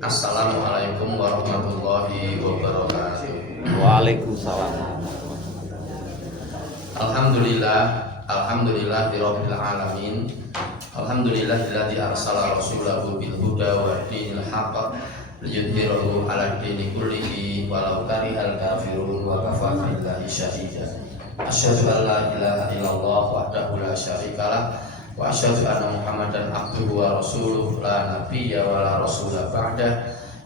Assalamualaikum warahmatullahi wabarakatuh. Waalaikumsalam. Alhamdulillahirabbil alamin. Alhamdulillahilladzi arsala rasulahu bil huda wa dinil haqq liyudhhirahu 'alad dini kullihi walau karihal kafirun wa kafaa billahi syahida. Asyhadu an la ilaha illallah wahdahu la syarikalah wa asyhadu anna Muhammadan abduhu wa rasuluhu la nabiyya wa la rasula ba'dah.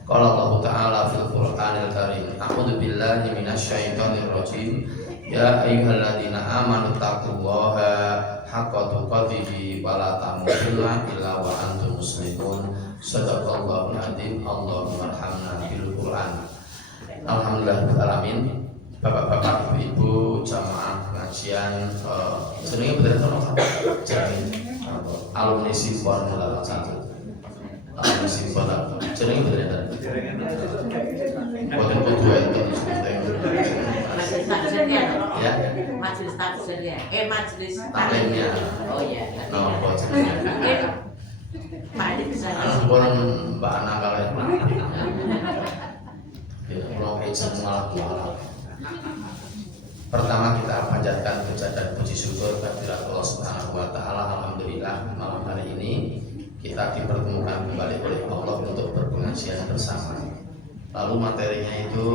Qala Allah Ta'ala fil Qur'anil Karim. A'udzu billahi minasyaitonir rajim. Ya ayyuhalladzina amanu taqullaha haqqa tuqatih wa la tamutunna illa wa antum muslimun. Shadaqallahul adzim. Allahumma arhamna bil Qur'an. Alhamdulillahirabbil alamin. Bapak-bapak, ibu-ibu, jamaah pengajian jenenge bener ono jenenge alumni Simpon 81. Alumni Simpon jenenge bener. Boten kudu enten Majelis takzimnya, ya. majelis takzimnya, majelis Taklimnya. Oh iya. Napa jenenge? Pak Adi bisa. Ampun Mbak Ana kalian. Ya, kalau semua malah. Pertama kita panjatkan puja dan puji syukur kehadirat Allah Subhanahu wa taala. Alhamdulillah malam hari ini kita dipertemukan kembali oleh Allah untuk berpengajian bersama. Lalu materinya itu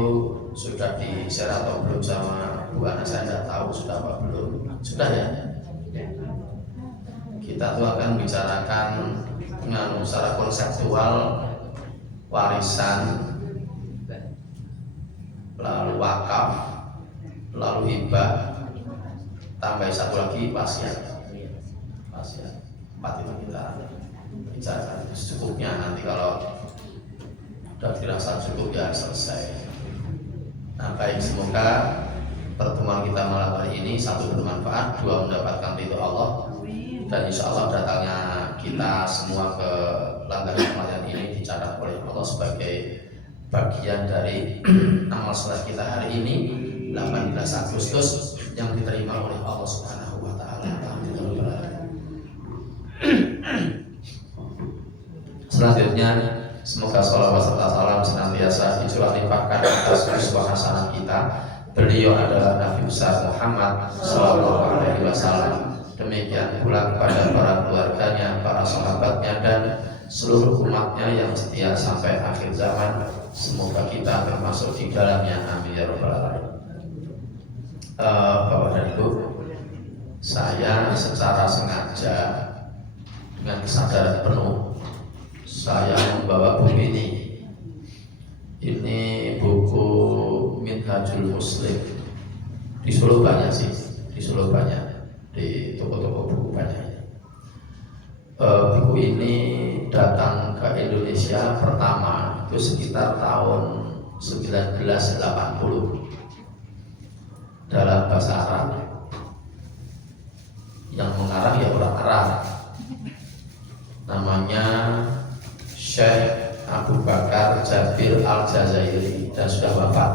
sudah di-share atau belum sama Bu Ana, saya tidak tahu sudah apa belum. Sudah ya? Kita tuh akan bicarakan secara konseptual warisan, lalu wakaf, lalu hibah, tambah satu lagi pasien. Empat itu kita bicarakan. Secukupnya, nanti kalau sudah dirasa cukup ya selesai. Nah baik, semoga pertemuan kita malam hari ini satu bermanfaat, dua mendapatkan ridho Allah, dan insya Allah datangnya kita semua ke langgar kematian ini dicatat oleh Allah sebagai bagian dari amal sholat kita hari ini 18 Agustus yang diterima oleh Allah Subhanahu wa taala. Selanjutnya semoga sholawat serta salam senantiasa dicurah limpahkan atas uswah hasanah kita. Beliau adalah Nabi besar Muhammad sallallahu alaihi wasallam. Demikian pula kepada para keluarganya, para sahabatnya, dan seluruh umatnya yang setia sampai akhir zaman. Semoga kita termasuk di dalamnya. Amin ya rabbal alamin. Bapak dan Ibu, saya secara sengaja dengan kesadaran penuh saya membawa buku ini. Ini buku Minhajul Muslim. Di Solo banyak sih, di Solo banyak, di toko-toko buku banyak. Buku ini datang ke Indonesia pertama itu sekitar tahun 1980 dalam bahasa Arab. Yang mengarang ya orang Arab, namanya Syekh Abu Bakar Jabir Al-Jazairi, dan sudah wafat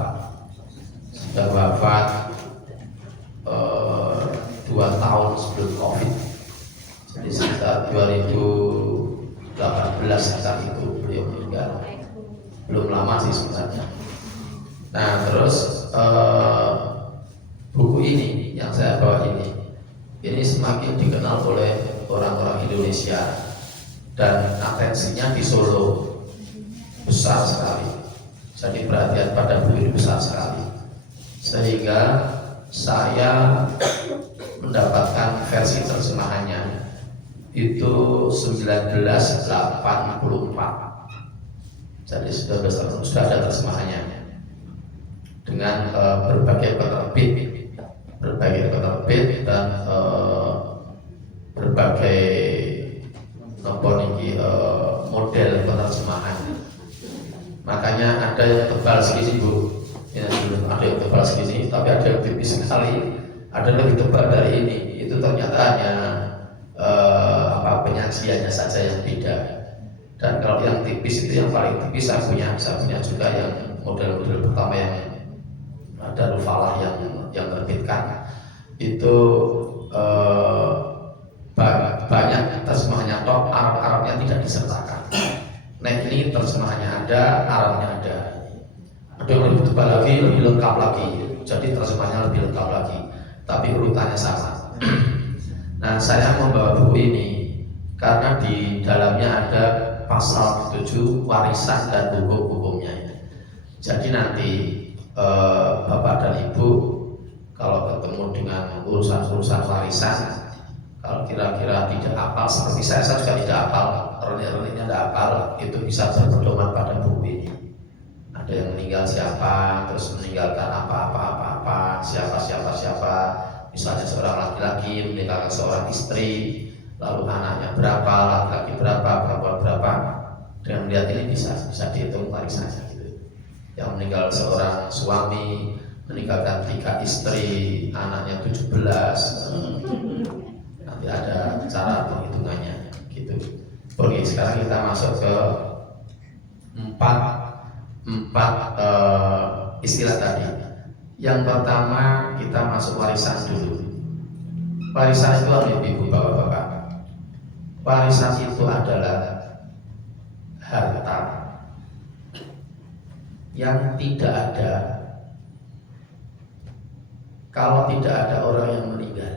2 tahun sebelum Covid. Jadi sekitar 2018 saat itu beliau meninggal. Belum lama sih sebenarnya. Nah terus buku ini yang saya bawa ini semakin dikenal oleh orang-orang Indonesia, dan atensinya di Solo besar sekali. Jadi perhatian pada buku ini besar sekali, sehingga saya mendapatkan versi terjemahannya itu 1984. Jadi sudah ada terjemahannya dengan berbagai penerbit dan berbagai model penerjemahan. Makanya ada yang tebal segini Bu, ya, ada yang tebal segini, tapi ada yang tipis sekali, ada yang lebih tebal dari ini. Itu ternyata hanya penyajiannya saja yang beda. Dan kalau yang tipis itu yang paling tipis saya punya juga yang model-model pertama yang Darul Falah yang terbitkan itu banyak terjemahannya top, Arab-Arabnya tidak disertakan. Nek Net ini terjemahannya ada, Arabnya ada. Ada yang lebih tebal lagi, lebih lengkap lagi. Jadi terjemahannya lebih lengkap lagi, tapi urutannya sama. Nah, saya membawa buku ini karena di dalamnya ada pasal 7 warisan dan hukum-hukumnya. Jadi nanti Bapak dan Ibu kalau ketemu dengan urusan-urusan warisan, kalau kira-kira tidak hafal seperti saya juga tidak hafal, renik-reniknya tidak hafal, itu bisa berpedoman pada buku ini. Ada yang meninggal siapa, terus meninggalkan apa, siapa, misalnya seorang laki-laki meninggalkan seorang istri, lalu anaknya berapa, laki-laki berapa, perempuan berapa. Dengan melihat ini bisa dihitung warisannya gitu. Yang meninggal seorang suami meninggalkan 3 istri, anaknya 17. Nanti ada cara penghitungannya gitu. Oke, sekarang kita masuk ke empat istilah tadi. Yang pertama kita masuk warisan dulu. Warisan itu apa ibu bapak-bapak? Warisan itu adalah harta yang tidak ada kalau tidak ada orang yang meninggal,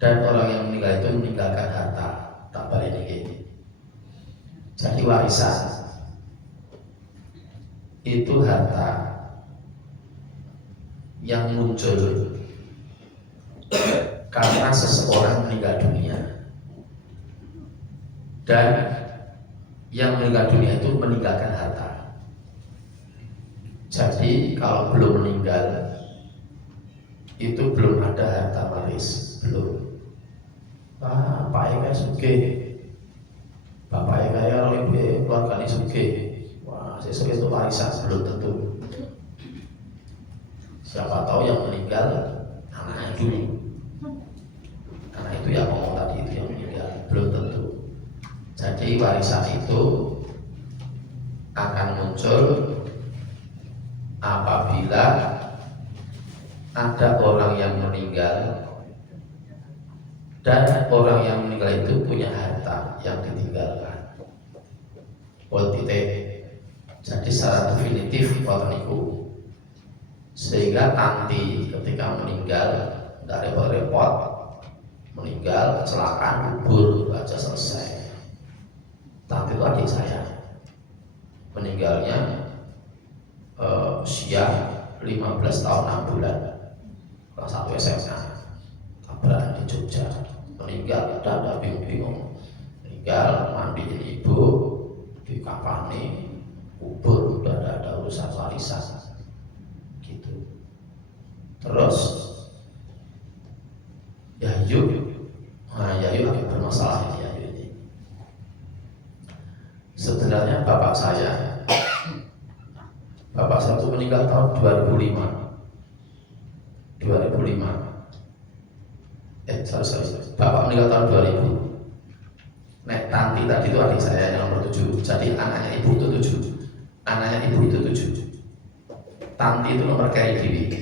dan orang yang meninggal itu meninggalkan harta, tak boleh ini. Jadi warisan itu harta yang muncul karena seseorang meninggal dunia, dan yang meninggal dunia itu meninggalkan harta. Jadi kalau belum meninggal itu belum ada harta waris, belum. Pak Eka sugih, Bapak Eka ya lebih keluarga ini sugih. Wah, sesuatu itu warisan belum tentu. Siapa tahu yang meninggal anaknya dulu. Anak itu yang ngomong tadi itu yang meninggal, belum tentu. Jadi warisan itu akan muncul apabila ada orang yang meninggal dan orang yang meninggal itu punya harta yang ditinggalkan. Jadi secara definitif niku. Sehingga nanti ketika meninggal tidak repot-repot, meninggal kecelakaan kubur aja selesai. Nanti itu adik saya meninggalnya usia 15 tahun 6 bulan, kelas 1 SMA, tabrakan di Jogja. Meninggal ada bingung-bingung, meninggal mandiin ibu, dikafani, kubur, udah ada urusan warisan gitu. Terus Yayu agak bermasalah ini Yayu ini. Sebenarnya bapak saya itu meninggal tahun 2005. Bapak meninggal tahun 2000. Nek Tanti tadi itu adik saya yang nomor 7. Jadi anaknya ibu itu 7. Anaknya ibu itu 7. Tanti itu nomor kari Dewi.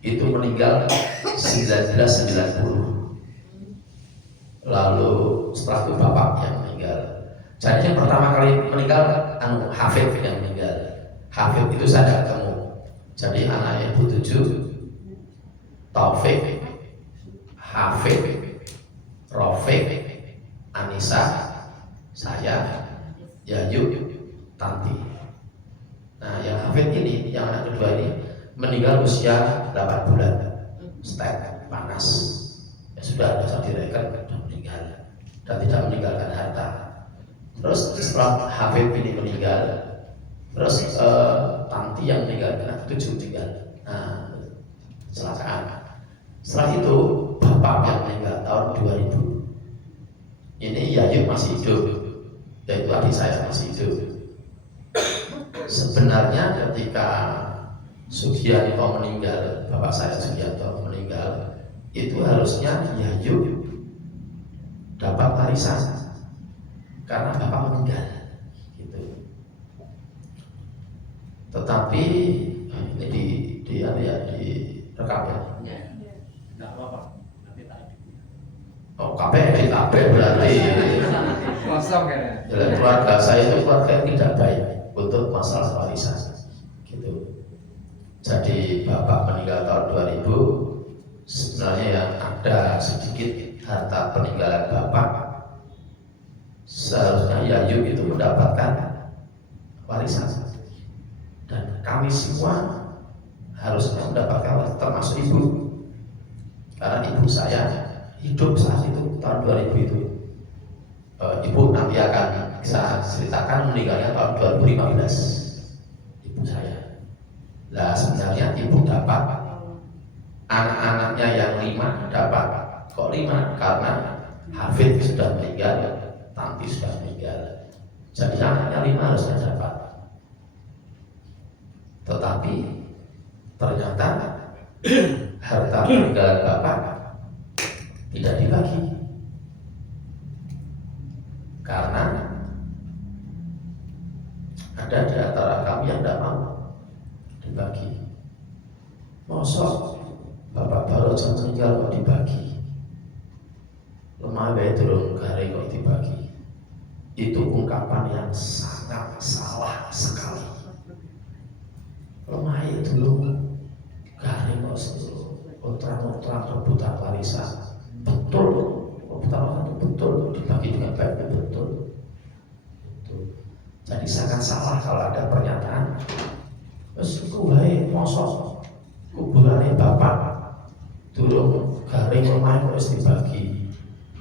Itu meninggal 1990. Lalu setelah itu bapak yang meninggal. Jadi yang pertama kali meninggal Hafid yang meninggal. Hafid itu saya ketemu. Jadi anaknya ibu 7, Taufik, Hafid, Rafiq, Anissa, saya, Yayu, Tanti. Nah, yang Hafid ini, yang anak kedua ini meninggal usia 8 bulan, stek, panas. Ya sudah bisa direken, sudah meninggal dan tidak meninggalkan harta. Terus setelah Hafid ini meninggal, terus Tanti yang meninggal, anak 7 meninggal. Nah, kecelakaan. Setelah itu bapak yang meninggal tahun 2000. Ini Yayu masih hidup, yaitu adik saya masih hidup. Sebenarnya ketika Sugianto meninggal, bapak saya Sugianto meninggal, itu harusnya Yayu dapat warisan karena bapak meninggal, gitu. Tetapi ini di rekam ya. Oh, KPD berarti Kosong kan ya? Keluarga saya itu keluarga yang tidak baik untuk masalah warisan gitu. Jadi bapak meninggal tahun 2000, sebenarnya yang ada sedikit harta peninggalan bapak, seharusnya Yayu itu mendapatkan warisan, dan kami semua harusnya mendapatkan warisan, termasuk ibu, karena ibu saya hidup saat itu tahun 2000 itu. Ibu nanti akan saya ceritakan meninggalnya tahun 2015 ibu saya. Lah sebenarnya ibu dapat, anak-anaknya yang 5 dapat. Kok 5? Karena Hafid sudah meninggal, Tanti sudah meninggal. Jadi anaknya 5 harusnya dapat. Tetapi ternyata harta peninggalan bapak tidak dibagi, karena ada di antara kami yang tidak mau dibagi. Mosok bapak baru saja meninggal kok dibagi, lemah bae turun garing kok dibagi. Itu ungkapan yang sangat salah sekali. Lemah itu dulu garing kok terang-terang rebutan warisan. Betul, rebutan itu betul, dibagi dengan baik, betul. Jadi sangat salah kalau ada pernyataan wes iku wae mosok kuburane bapak durung garing lemah kok wis dibagi.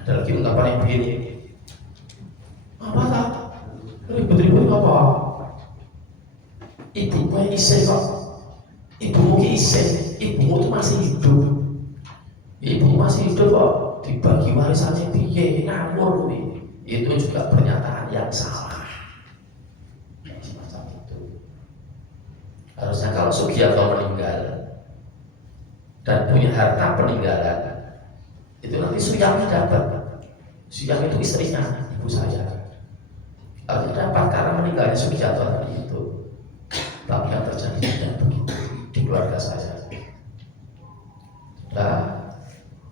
Ada lagi ungkapan yang begini, apa tak ribut-ribut apa? Ibu gue isih kok, ibumu isih, ibumu itu masih hidup, ibu masih hidup kok dibagi warisannya piye, ngawur nih. Itu juga pernyataan yang salah. Semacam itu. Harusnya kalau Sugiarto meninggal dan punya harta peninggalan, itu nanti Suyang dapat. Suyang itu istrinya ibu saya. Harusnya dapat karena meninggalnya Sugiarto tadi itu. Tapi yang terjadi tidak begitu di keluarga saya. Sudah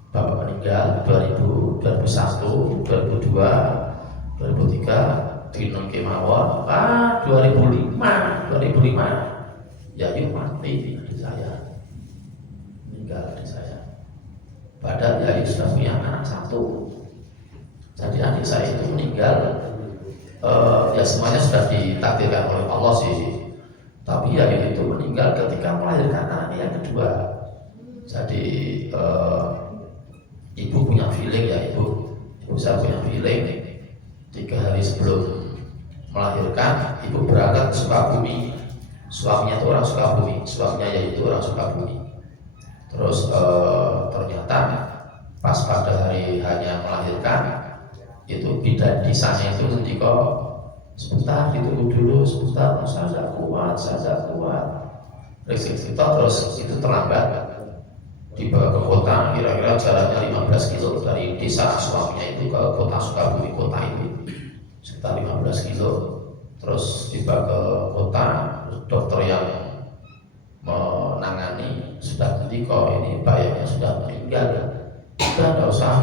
bapak meninggal 2000, 2001, 2002, 2003 di non kemawon. 2005 Yayu mati di saya, meninggal di saya. Padahal Yayu sudah punya anak 1. Jadi adik saya itu meninggal, ya semuanya sudah ditakdirkan oleh Allah sih. Tapi Yayu itu meninggal ketika melahirkan anaknya yang kedua. Jadi ibu punya feeling ya, ibu saya punya feeling. 3 hari sebelum melahirkan, ibu berangkat ke Sukabumi. Suaminya itu orang Sukabumi, suaminya yaitu orang Sukabumi. Terus ternyata pas pada hari hanya melahirkan, itu bidan di sana itu ngendika, sebentar ditunggu dulu, sebentar, saya tidak kuat. Kita terus itu terlambat, dibawa ke kota, kira-kira jaraknya 15 kilo dari desa suaminya itu ke kota Sukabumi, kota itu sekitar 15 kilo. Terus dibawa ke kota, dokter yang menangani sudah ngendika ini bayangnya sudah meninggal, sudah tidak usah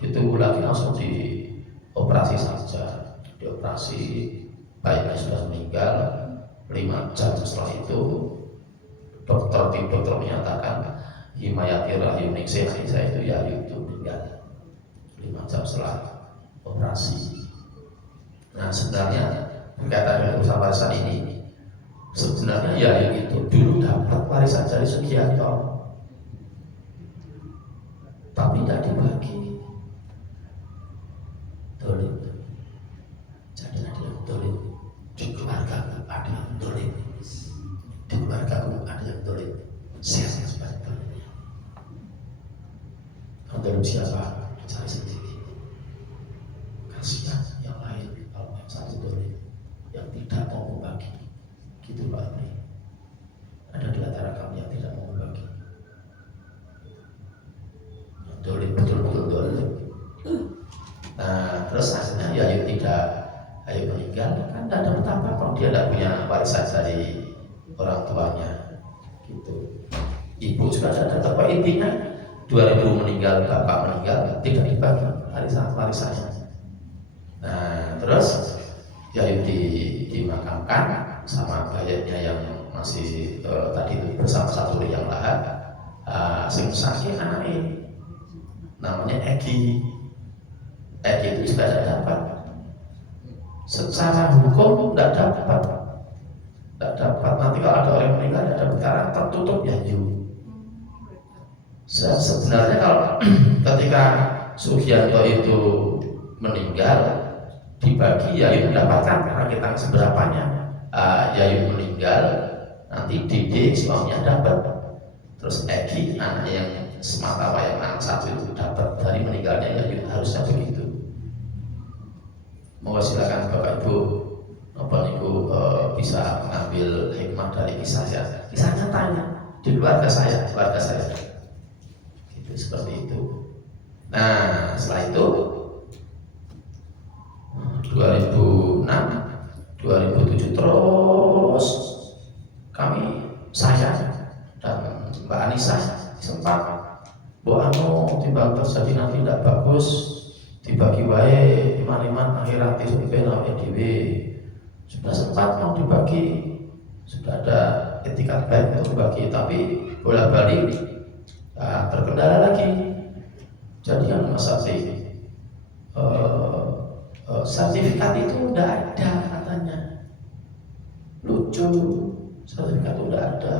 ditunggu lagi, langsung dioperasi saja. Dioperasi, bayinya sudah meninggal. 5 jam setelah itu tim dokter menyatakan Himayati Rahim Ningsih saya itu Yayu itu meninggal 5 jam setelah operasi. Nah sebenarnya berkaitan dengan urusan warisan ini, sebenarnya Yayu itu dulu dapat warisan dari Sugiarto, tapi tidak dibagi. Dolim. Jadi ada yang dolim di keluarga, ada yang dolim di keluarga, ada yang dolim. Siapa yang sebagai dolim? Dolim siapa? Cari sendiri. Kasihan yang lain kalau yang satu dolim yang tidak mau membagi. Gitu Pak. Ada di antara kami yang tidak mau membagi. Yang dolim, betul-betul dolim. Nah, terus akhirnya Yayu meninggal, kan tidak ada betapa kalau dia tidak punya warisan dari orang tuanya, gitu. Ibu juga tidak ada, tapi intinya 2000 meninggal, bapak meninggal, tidak dibagi warisannya. Nah terus Yayu dimakamkan sama bayatnya yang masih tadi itu bersama satu yang lahat. Sing sakit anaknya namanya Egi. Egi itu juga tidak dapat. Secara hukum tidak dapat. Nanti kalau ada orang meninggal tidak dapat karena tertutup Yayu. Sebenarnya kalau ketika Sugianto itu meninggal dibagi Yayu mendapatkan karena kita seberapanya. Yayu meninggal nanti Dede suaminya dapat, terus Egi anak yang semata wayang anak satu itu dapat dari meninggalnya Yayu, harusnya begitu. Mau silakan Bapak Ibu bisa mengambil hikmah dari kisahnya nyatanya di keluarga saya gitu, seperti itu. Nah setelah itu 2006 2007 terus saya dan Mbak Anissa sempat anu timbang terjadi nanti tidak bagus dibagi wae iman akhirat itu namanya dewe. Sudah sempat mau dibagi, sudah ada etikat baik untuk dibagi, tapi bolak-balik terkendala lagi. Jadi yang sertifikat itu udah ada katanya, lucu, sertifikat udah ada,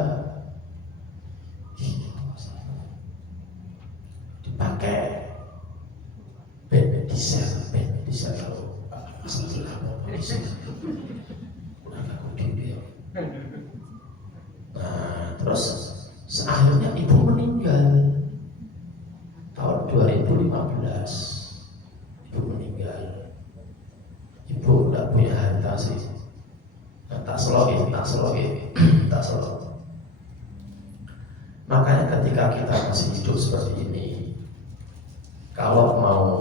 dipakai diesel kalau nah terus akhirnya ibu meninggal tahun 2015. Ibu meninggal, ibu tidak punya harta sih, tak selogi. Makanya ketika kita masih hidup seperti ini, kalau mau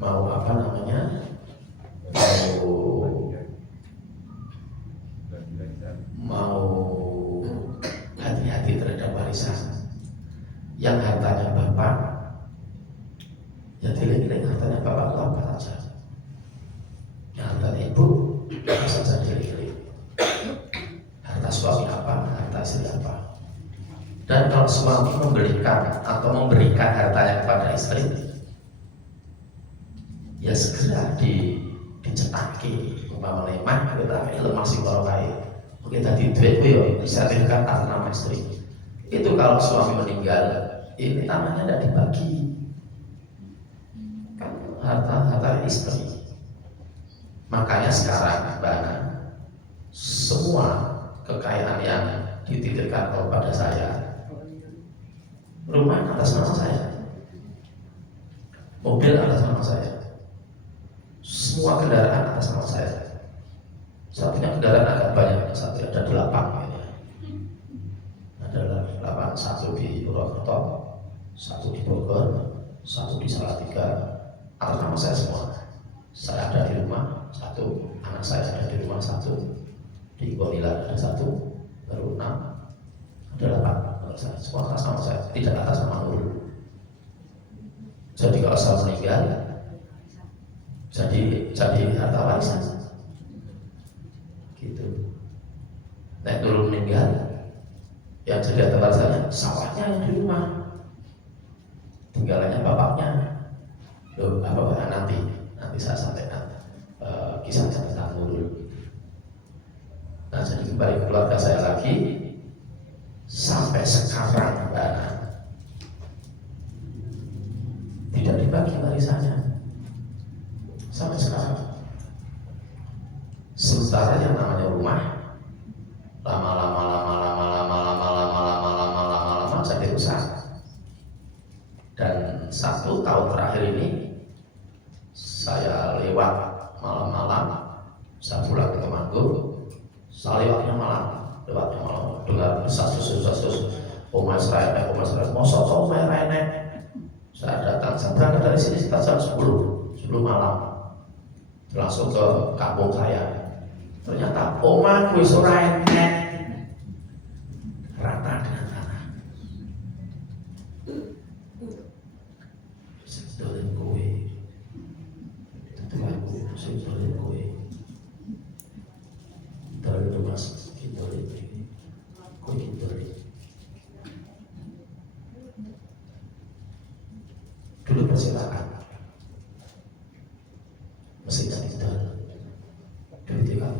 apa namanya, mau hati-hati terhadap warisan. Yang hartanya bapak, ya dilihat hartanya bapak itu apa saja. Yang hartanya ibu, apa saja dilihat. Harta suami apa, harta istri apa. Dan kalau suami memberikan hartanya kepada istri, ya segera dicetaki umpama lemah kita masih barokai kita di duit yo sertifikat atas nama istri. Itu kalau suami meninggal ini tanahnya tidak dibagi, kan harta istri. Makanya sekarang semua kekayaan yang dititipkan kepada saya, rumah atas nama saya, mobil atas nama saya, semua kendaraan atas nama saya. Saya punya kendaraan agak banyak, satu ada 8 ya. Ada 8, satu di Purwokerto, satu di Bogor, satu di Salatiga, atas nama saya semua. Saya ada di rumah satu, anak saya ada di rumah satu, di Gorila ada satu, baru 6, ada 8. Semua atas nama saya, tidak atas nama Nurul. Jadi kalau saya meninggal, jadi harta warisan. Gitu. Nah Nurul meninggal, yang jadi harta warisannya sawahnya yang di rumah, tinggalannya bapaknya. Apa nanti saya sampaikan kisahnya tentang Nurul. Nah jadi kembali ke keluarga saya lagi. Sampai sekarang tidak dibagi warisannya sampai sekarang. Sementara yang namanya rumah lama jadi rusak. Dan 1 tahun terakhir ini saya lewat malam-malam, saya pulang ke Temanggung, saya lewatnya malam dengar desas-desus Omah Srene, mosok Omah Srene. Saya datang, saya berangkat dari sini sekitar jam 10 malam, langsung ke kampung saya. Ternyata omah kuwi ora enek, rata dengan tanah. Sedolen kuwi,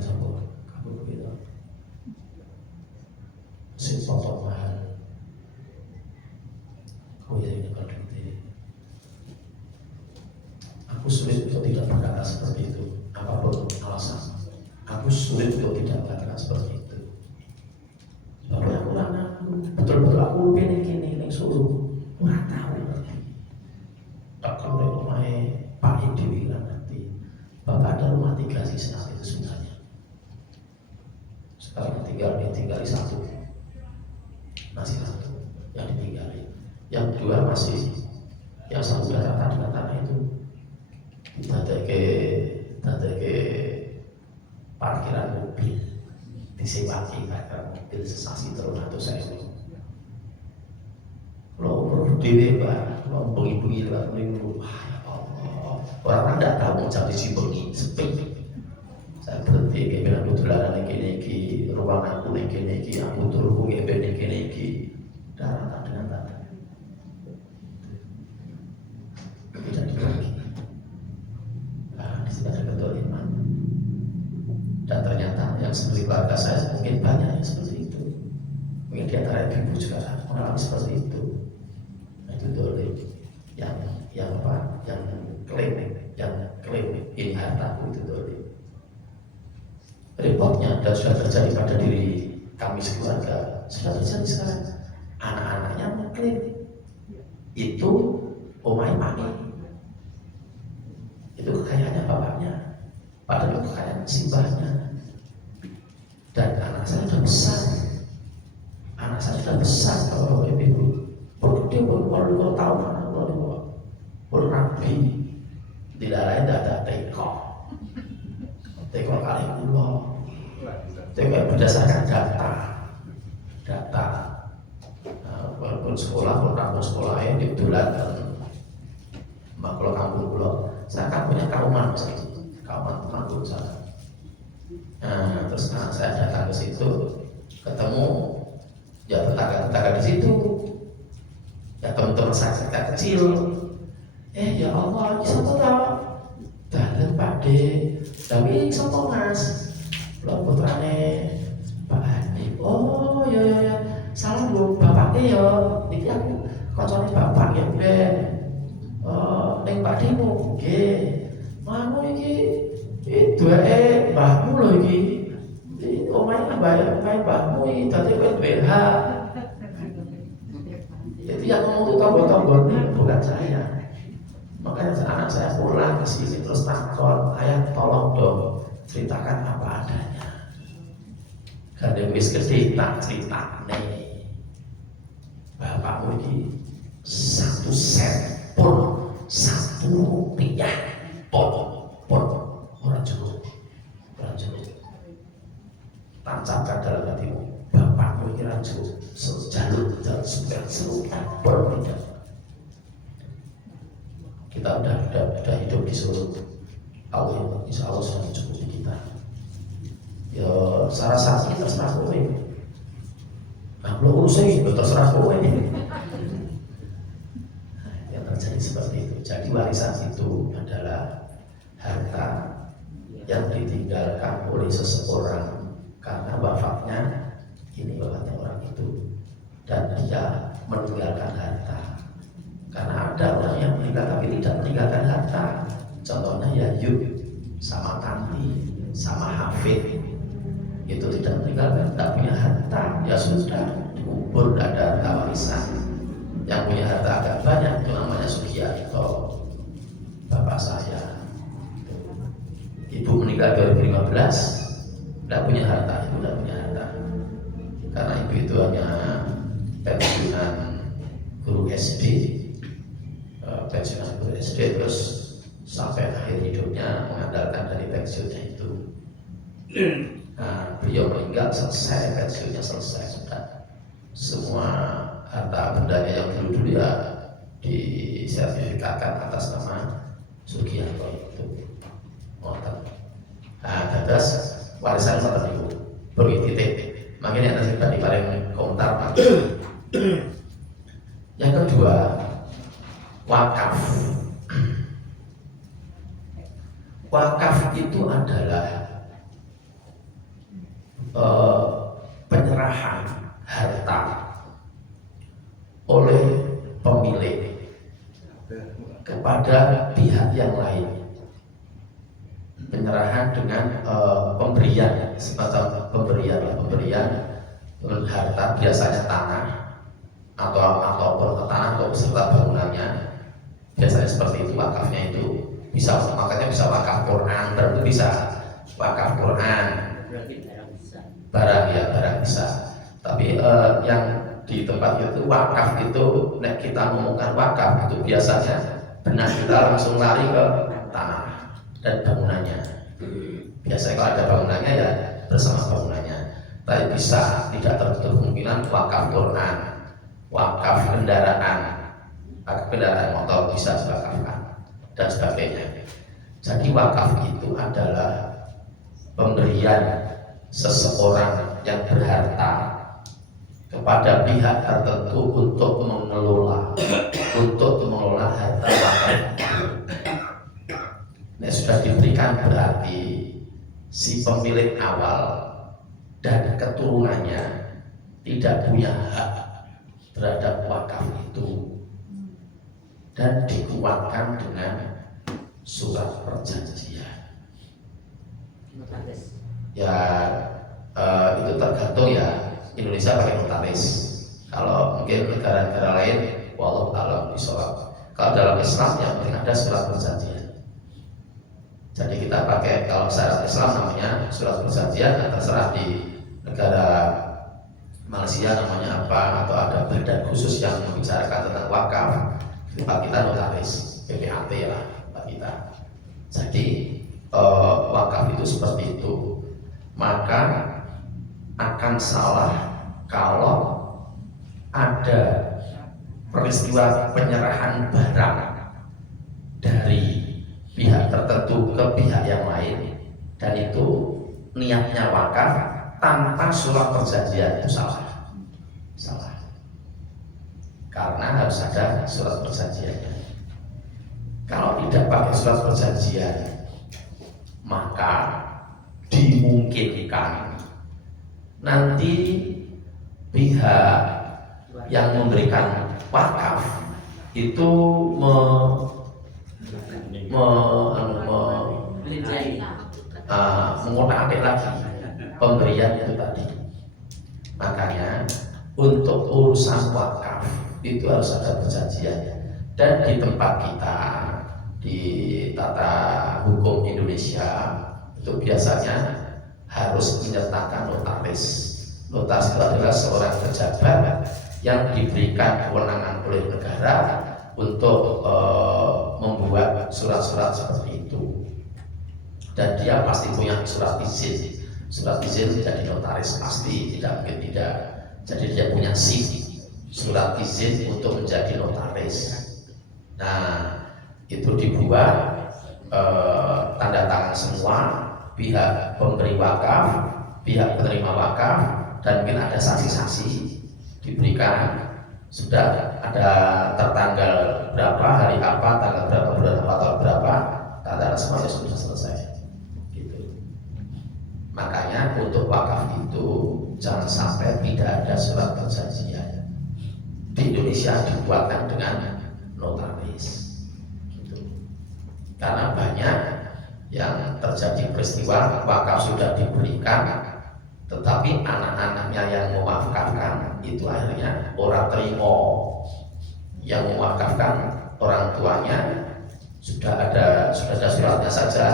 sapa kabur kita sing potongan kau yang nyebar duit. Aku sulit untuk tidak berkata seperti itu apapun alasan. Aku sulit untuk tidak berkata seperti itu. Bapak aku anakku betul-betul aku pengen gini yang suruh nggak tahu lagi. Tak kalau rumahnya Pak Dewi kan nanti Bapak ada rumah 3 sisa itu sebenarnya. Sekarang tinggal satu, masih satu yang ditinggali, yang 2 masih, yang satu udah rata dengan tanah itu. Tadi ke parkiran mobil, disewaki parkiran mobil sesasi terus atau saya. Kalau berdiri Pak, kalau bengi-bengi lah, wah ya Allah, orang tidak tahu jadi si bengi, sepi. Saya berhenti, kayak aku tularan iki ruangan aku iki, aku turun kayak iki, darah dengan tanah. Tidak dibagi. Nah, di sini ada kedoliman. Dan ternyata yang seperti keluarga saya mungkin banyak yang seperti itu. Mungkin di antara ibu juga mengalami seperti itu. Itu dolim yang klaim ini hartaku, itu dolim. Repotnya dan sudah terjadi pada diri kami sekeluarga, sudah terjadi sekarang. Anak-anaknya mengklaim itu omai mami, itu kekayaannya bapaknya, padahal kekayaan simbahnya. Dan anak saya sudah besar, kalau ibu dia baru tahu mana baru rapi, tidak lain tidak ada teko kali pulau, teko berdasarkan data. Walaupun sekolah, kalau sekolah ini kebetulan kan, kalau kampung pulau, saya kan punya kauman teman saya. Nah, terus saya datang ke situ, ketemu ya tetangga di situ. Ya teman-teman saya kecil, ya Allah, siapa tahu dalam Pak De, tapi siapa Mas, lo putrane Pak Adi. Oh ya, salam dulu bapaknya ya, ini aku koncone bapak ya Ben. Neng Pak Demu, mau iki itu mbahmu loh iki, omahnya mbahmu iki, tadi kan BH. Itu yang ngomong tombol-tombol ini bukan saya. Makanya anak saya pulang ke sini terus takon, ayah tolong dong ceritakan apa adanya. Kadang wis gede tak cerita nih, bapakmu ini 1 sen pun 1 rupiah pun orang jeruk tancapkan dalam hatimu. Bapakmu kira jeruk sejalur dan serupa berbeda. Kita udah hidup di Solo, Allah insya Allah sudah mencukupi kita. Ya secara saksi terserah kowe. Nah kalau urusan itu terserah kowe. Yang terjadi seperti itu. Jadi warisan itu adalah harta yang ditinggalkan oleh seseorang karena wafatnya orang itu, dan dia meninggalkan harta. Karena ada orang yang meninggal tapi tidak meninggalkan harta. Contohnya Yayub sama Tanti sama Hafid, itu tidak meninggalkan, tidak punya harta. Ya sudah, dikubur, tidak ada harta warisan. Yang punya harta agak banyak itu namanya Sugiarto, bapak saya. Ibu meninggal 2015, tidak punya harta, ibu tidak punya harta. Karena ibu itu hanya pensiunan guru SD, terus sampai akhir hidupnya mengandalkan dari pensiunnya itu. Nah, beliau meninggal selesai, pensiunnya selesai sudah. Semua harta bendanya yang dulu ya disertifikatkan atas nama Sugiarto itu. Nah, terus warisan seperti itu begitu titik. Makanya nanti tadi paling komentar. Yang kedua, wakaf. Wakaf itu adalah penyerahan harta oleh pemilik kepada pihak yang lain, penyerahan dengan pemberian, semacam pemberian harta, biasanya tanah ataupun tanah atau beserta bangunannya, biasanya seperti itu. Wakafnya itu bisa, makanya bisa wakaf Quran, dan itu bisa wakaf Quran, barang bisa. Tapi yang di tempat itu wakaf itu, nek kita ngomongkan wakaf itu biasanya benar kita langsung lari ke tanah dan bangunannya. Biasanya kalau ada bangunannya ya bersama bangunannya. Tapi bisa tidak tertutup kemungkinan wakaf Quran, wakaf kendaraan motor bisa diwakafkan dan sebagainya. Jadi wakaf itu adalah pemberian seseorang yang berharta kepada pihak tertentu untuk mengelola harta wakaf. Nah, sudah diberikan berarti si pemilik awal dan keturunannya tidak punya hak terhadap wakaf itu, dan dikuatkan dengan surat perjanjian. Ya itu tergantung ya, Indonesia pakai notaris. Kalau mungkin negara-negara lain, wallahu a'lam bishawab. Kalau dalam Islam yang penting ada surat perjanjian. Jadi kita pakai, kalau syariat Islam namanya surat perjanjian, terserah di negara Malaysia namanya apa, atau ada badan khusus yang membicarakan tentang wakaf. Tempat kita notaris, PPAT lah tempat kita. Jadi wakaf itu seperti itu. Maka akan salah kalau ada peristiwa penyerahan barang dari pihak tertentu ke pihak yang lain, dan itu niatnya wakaf tanpa surat perjanjian, itu salah. Karena harus ada surat perjanjiannya. Kalau tidak pakai surat perjanjian, maka dimungkinkan nanti pihak yang memberikan wakaf itu mengotak-atik lagi pemberian itu tadi. Makanya untuk urusan wakaf itu harus ada perjanjiannya. Dan di tempat kita, di tata hukum Indonesia, itu biasanya harus menyertakan notaris. Notaris itu adalah seorang pejabat yang diberikan kewenangan oleh negara untuk membuat surat-surat seperti itu. Dan dia pasti punya surat izin. Surat izin jadi notaris pasti, tidak mungkin tidak. Jadi dia punya SIM, surat izin untuk menjadi notaris. Nah, itu dibuat tanda tangan semua pihak pemberi wakaf, pihak penerima wakaf, dan mungkin ada saksi-saksi diberikan. Sudah ada tertanggal berapa, hari apa, tanggal berapa, bulan apa, tahun berapa, tanda semuanya sudah selesai. Gitu. Makanya untuk wakaf itu jangan sampai tidak ada surat perjanjian. Di Indonesia dibuatkan dengan notaris. Gitu. Karena banyak yang terjadi peristiwa wakaf sudah diberikan, tetapi anak-anaknya yang mewakafkan itu akhirnya orang terima. Yang mewakafkan orang tuanya sudah ada suratnya saja,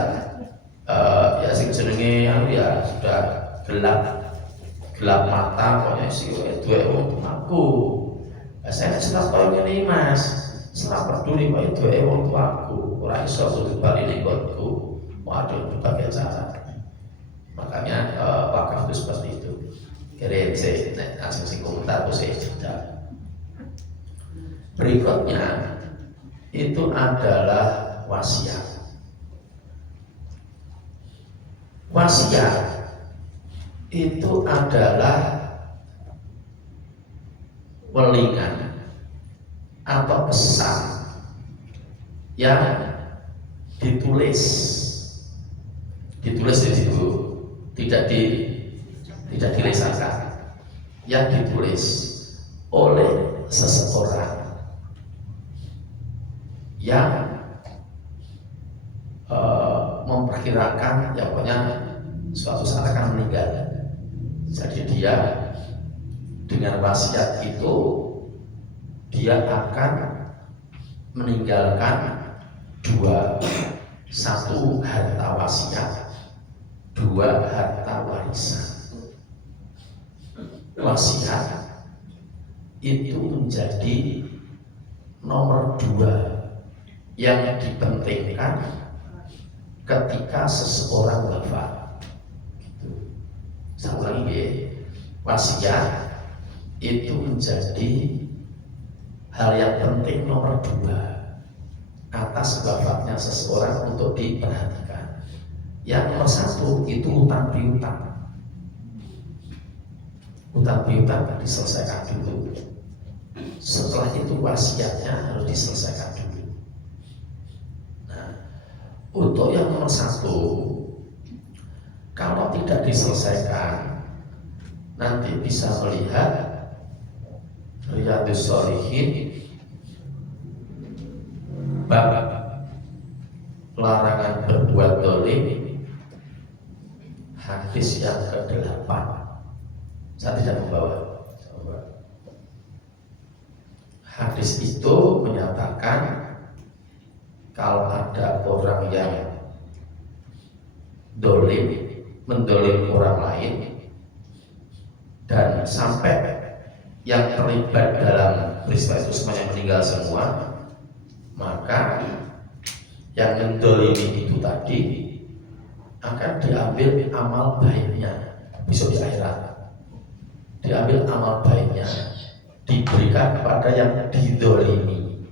ya sing jenenge ya sudah gelap mata, pokoknya si duwe wong tuaku. Saya sudah tahu ini mas, serap peduli pak duwe wong tuaku, ora iso kudu bali ning nggonku. Waduh, berbagai cara. Makanya wakaf itu seperti itu. Kirim saya langsung komentar saya jeda. Berikutnya itu adalah wasiat. Wasiat itu adalah welingan atau pesan yang ditulis di situ, tidak tidak dilisankan, yang ditulis oleh seseorang yang memperkirakan ya pokoknya suatu saat akan meninggal. Jadi dia dengan wasiat itu dia akan meninggalkan dua, satu harta wasiat, dua harta warisan. Wasiat itu menjadi nomor dua yang dipentingkan ketika seseorang wafat. Saya ulangi ya, wasiat itu menjadi hal yang penting nomor dua atas wafatnya seseorang untuk diperhatikan. Yang nomor satu itu hutang piutang. Hutang piutang diselesaikan dulu. Setelah itu wasiatnya harus diselesaikan dulu. Nah, untuk yang nomor satu, kalau tidak diselesaikan, nanti bisa melihat Riyadhus Shalihin bab larangan berbuat dolim, hadis yang ke-8. Saya tidak membawa. Hadis itu menyatakan kalau ada orang yang dolim, mendolim orang lain, dan sampai yang terlibat dalam peristiwa itu semuanya meninggal semua, maka yang mendolimi itu tadi akan diambil amal baiknya besok di akhirat. Diambil amal baiknya, diberikan kepada yang didolimi,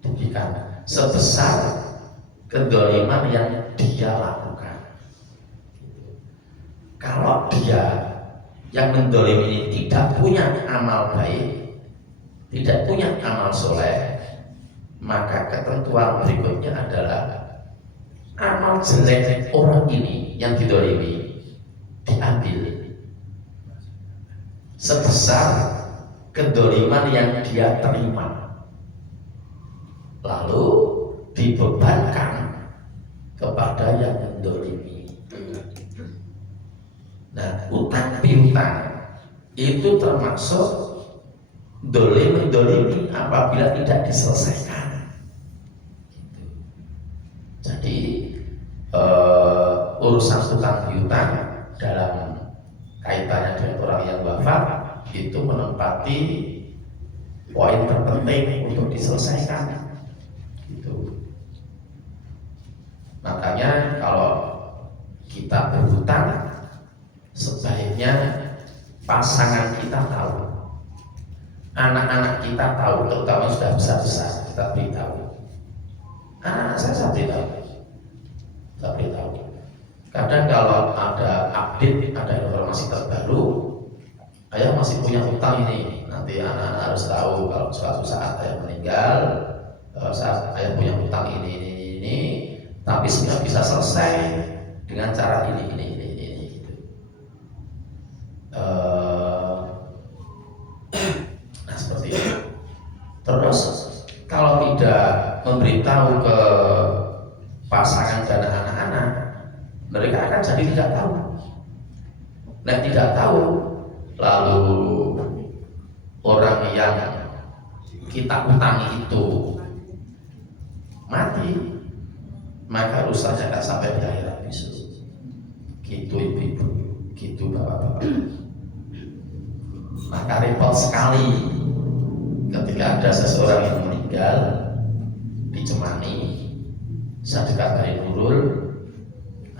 diberikan sebesar kedoliman yang dia lakukan. Kalau dia yang mendolimi ini tidak punya amal baik, tidak punya amal soleh, maka ketentuan berikutnya adalah amal jelek orang ini yang didolimi diambil sebesar kedoliman yang dia terima, lalu dibebankan kepada yang mendolimi. Nah, utang piutang itu termasuk dolim mendolimi apabila tidak diselesaikan. Jadi urusan utang piutang dalam kaitannya dengan orang yang wafat itu menempati poin terpenting untuk diselesaikan. Gitu. Makanya kalau kita berhutang, sebaiknya pasangan kita tahu, anak-anak kita tahu, terutama sudah besar-besar, kita beritahu. Anak saya beritahu. Kadang kalau ada update, ada informasi terbaru, ayah masih punya hutang ini, nanti anak-anak harus tahu kalau suatu saat ayah meninggal, saat ayah punya hutang ini, tapi sebenarnya bisa selesai dengan cara ini gitu. Nah seperti itu. Terus kalau tidak memberitahu ke pasangan dan anak-anak, mereka akan jadi tidak tahu. Nah tidak tahu, lalu orang yang kita utangi itu mati, maka rusaknya akan sampai di akhirat besok. Gitu ibu-ibu, gitu bapak-bapak. Maka repot sekali ketika ada seseorang yang meninggal dicemani, saya dikatakan nurul,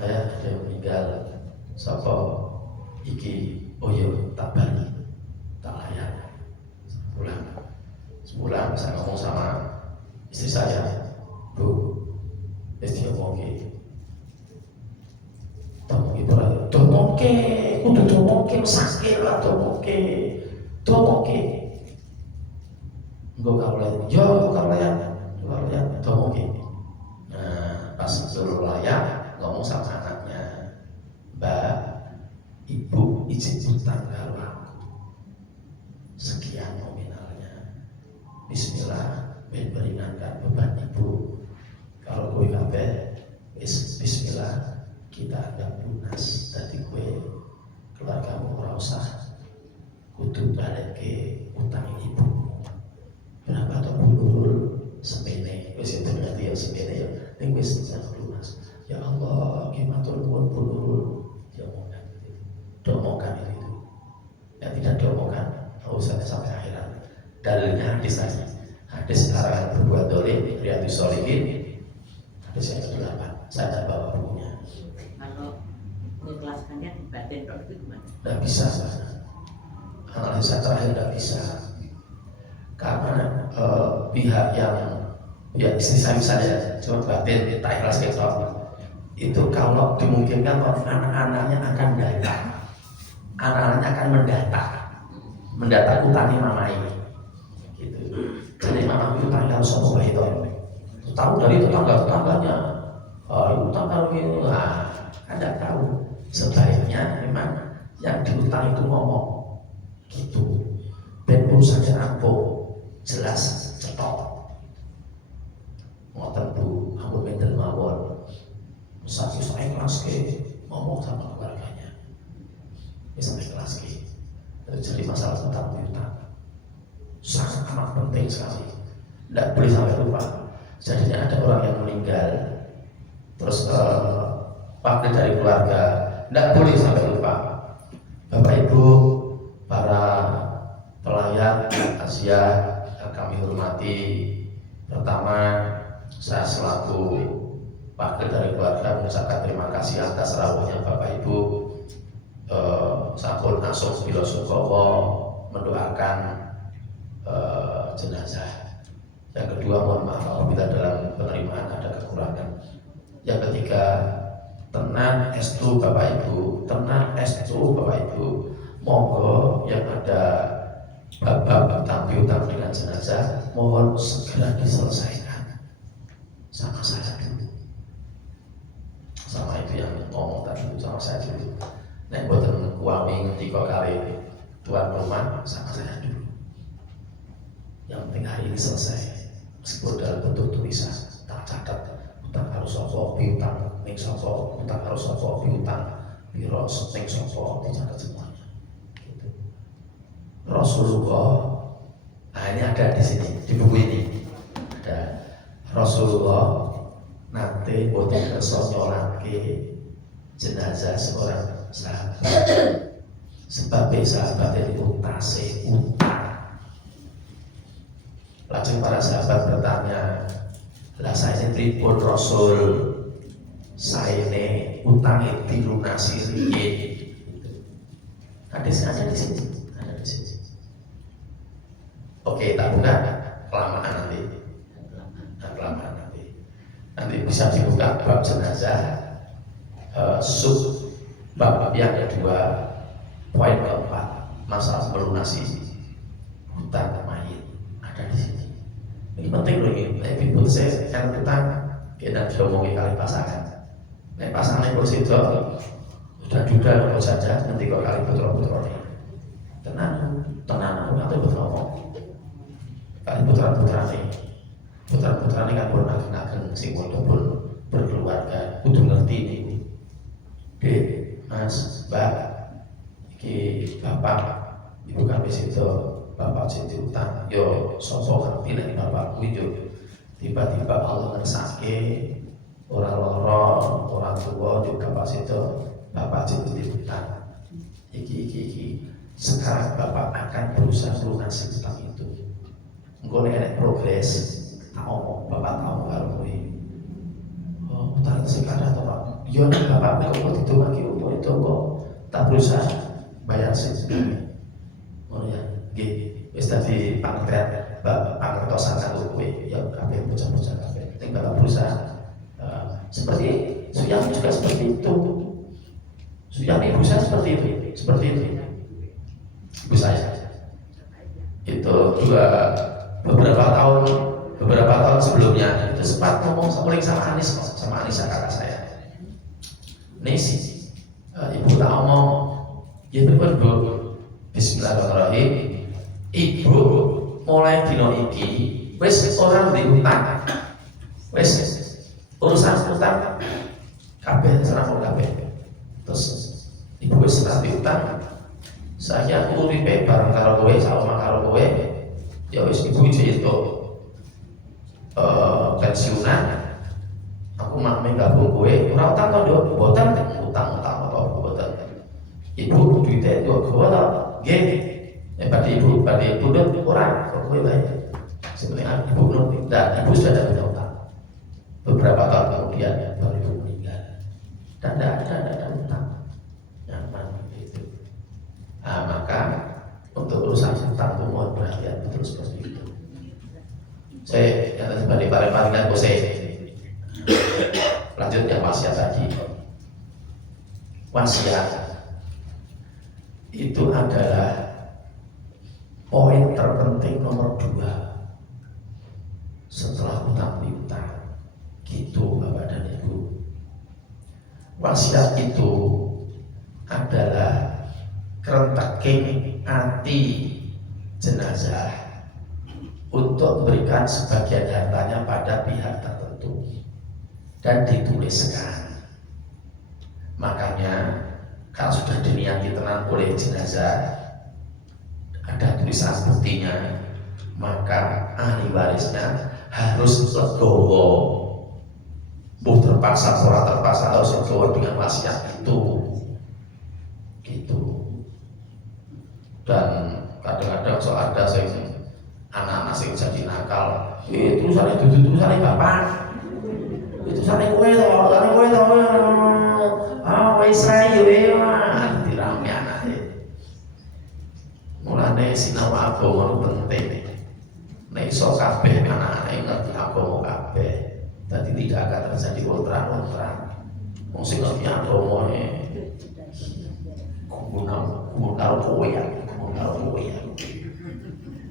ayah dia meninggal, sapa iki, oh iya tak balik, tak layak. Sebulan saya ngomong sama istri saya, Bu, istri ngomong domoke, kudu domoke, sakit lah domoke. Enggak kalau layak, domoke. Nah, pas suruh layak, ngomong sama anaknya, Mbak, Ibu utang karo aku. Sekian nominalnya. Bismillah, ben meringankan beban ibu. Kalau kowe kabeh bismillah, kita anggap lunas. Dadi kowe keluargamu ora usah kudu balik ke utang ibumu. Berapa tuh bulur semene, wis itu ngerti ya semene ya. Ning wis lunas. Ya Allah, matur nuwun bulur. Diomongkan itu. Diomongkan itu. Yang tidak diomongkan, usah sampai akhirat. Dalilnya hadis tadi. Hadis larangan berbuat dolim, Riyadhus Shalihin. Hadis yang ke-8. Saya tak bawa bukunya. Kalau mengikhlaskannya di batin itu gimana? Tidak bisa. Analisa terakhir tidak bisa. Karena pihak yang ya istri saya misalnya cuma batin tak ikhlas itu kalau dimungkinkan anak-anaknya akan datang, anak-anaknya akan mendata utangnya mamai gitu. Jadi mama itu tanya harus apa itu tahu dari tetangganya utang kalau ini Anda tahu sebaiknya memang yang diutang itu ngomong gitu dan urusannya apa jelas cetok ngoten Bu ampun benten mawon saiki saya kelas ke ngomong sama keluarganya bisa kelas ke jadi masalah tentang utang sangat amat penting sekali tidak boleh sampai lupa. Jadinya ada orang yang meninggal terus wakil dari keluarga tidak boleh sampai lupa. Bapak Ibu para pelayan Asia yang kami hormati, pertama saya selaku wakil dari keluarga mengucapkan terima kasih atas rawuhnya Bapak Ibu sampun asuh bila sukowo mendoakan jenazah. Yang kedua mohon maaf apabila dalam penerimaan ada kekurangan. Yang ketiga tenang estu Bapak Ibu, tenang estu Bapak Ibu. Monggo yang ada bab-bab utang piutang dengan jenazah mohon segera diselesaikan sama saya dulu, sama itu yang ngomong tadi sama saya dulu. Nek boten kuami ketika kali tuan rumah sama saya dulu. Yang penting hari ini selesai. Meskipun dalam bentuk tulisan tak catat utang harus sopo piutang ning sopo utang harus sopo piutang piro ning sopo dicatat semuanya gitu. Rasulullah ini ada di sini di buku ini ada Rasulullah nanti boten kersa nyolake jenazah seorang sahabat sebab sahabat itu tasih utang. Lajeng para sahabat bertanya, lah saya pripun Rasul, saya ini utang dilunasi riyin. Hadisnya ada di sini, ada di sini. Oke, tak buka, kelamaan nanti. Kelamaan nanti. Nanti bisa dibuka bab jenazah, sub bab yang kedua, poin keempat, masalah melunasi hutang mayit ada di sini. Ini penting loh ini. Nek pun saya kan kita sudah ngomongin kali pasangan. Nek pasangan itu sudah juga saja nanti kok kali putra ini. Tenang atau betul ngomong. Kali putra ini kan pun agen sing pun berkeluarga, kudu ngerti ini. Dek, Mas, Mbak, iki bapak, ibu kami situ. Bapak jadi utang, yo sosok ngerti nek bapakku yo tiba-tiba Allah ngersake orang loro, orang tua di bapak situ, bapak jadi utang. Iki sekarang bapak akan berusaha melunasi utang itu. Engkau nek progres, tak omong bapak tahu kalau kowe. Oh, utang sekarang atau pak? Yo nek bapak kok ditumaki itu kok tak berusaha bayar sih. Oh ya. Wis dadi pangertosan kanggo kowe ya kabeh bocah-bocah kabeh. Ning bapak berusaha seperti Suyami juga seperti itu. Suyami ibu saya seperti itu. Ibu saya itu beberapa tahun sebelumnya itu sempat ngomong sama Anis kakak saya. Nis, ibu tak ngomong, ya bener Bu. Bismillahirrahmanirrahim. Ibu mulai dino iki wis ora diutang. Wis urusan utang kabeh serang kabeh. Terus ibu wis ora diutang. Saya uripe bareng karo kowe, sama karo kowe. Ya wis ibu iki itu pensiunan. Aku mak gabung kowe, ora utang to, Nduk. Mboten utang-utang apa mboten. Ibu duite yo kowe to. Nggih. Ibu Nduk ora kok kowe bae. Sebenarnya ibu belum tidak, ibu sudah ada punya utang. Beberapa tahun kemudian baru ibu meninggal. Dan tidak ada utang. Nyaman itu. Nah, maka untuk urusan utang itu mohon perhatian betul seperti itu. Saya yang tadi paling saya lanjut yang wasiat tadi. Wasiat itu adalah poin terpenting nomor 2 setelah utang piutang. Gitu Bapak dan Ibu. Wasiat itu adalah kerenteking hati jenazah untuk memberikan sebagian hartanya pada pihak tertentu dan dituliskan. Makanya kalau sudah diniati tenang oleh jenazah, ada tulisan buktinya, maka ahli warisnya harus legowo. Buh terpaksa, orang terpaksa harus legowo dengan wasiat itu. Gitu. Dan kadang-kadang so ada anak-anak yang jadi nakal. Tulisannya tulisannya bapak. Tulisannya kowe to. Wis rayu dirame anake. Mulane sinau agama penting. Nek iso kabeh anak-anak ngerti agama kabeh. Dadi tidak akan terjadi ultra-ultra. Wong sing ngerti agama kumpul kowe ya.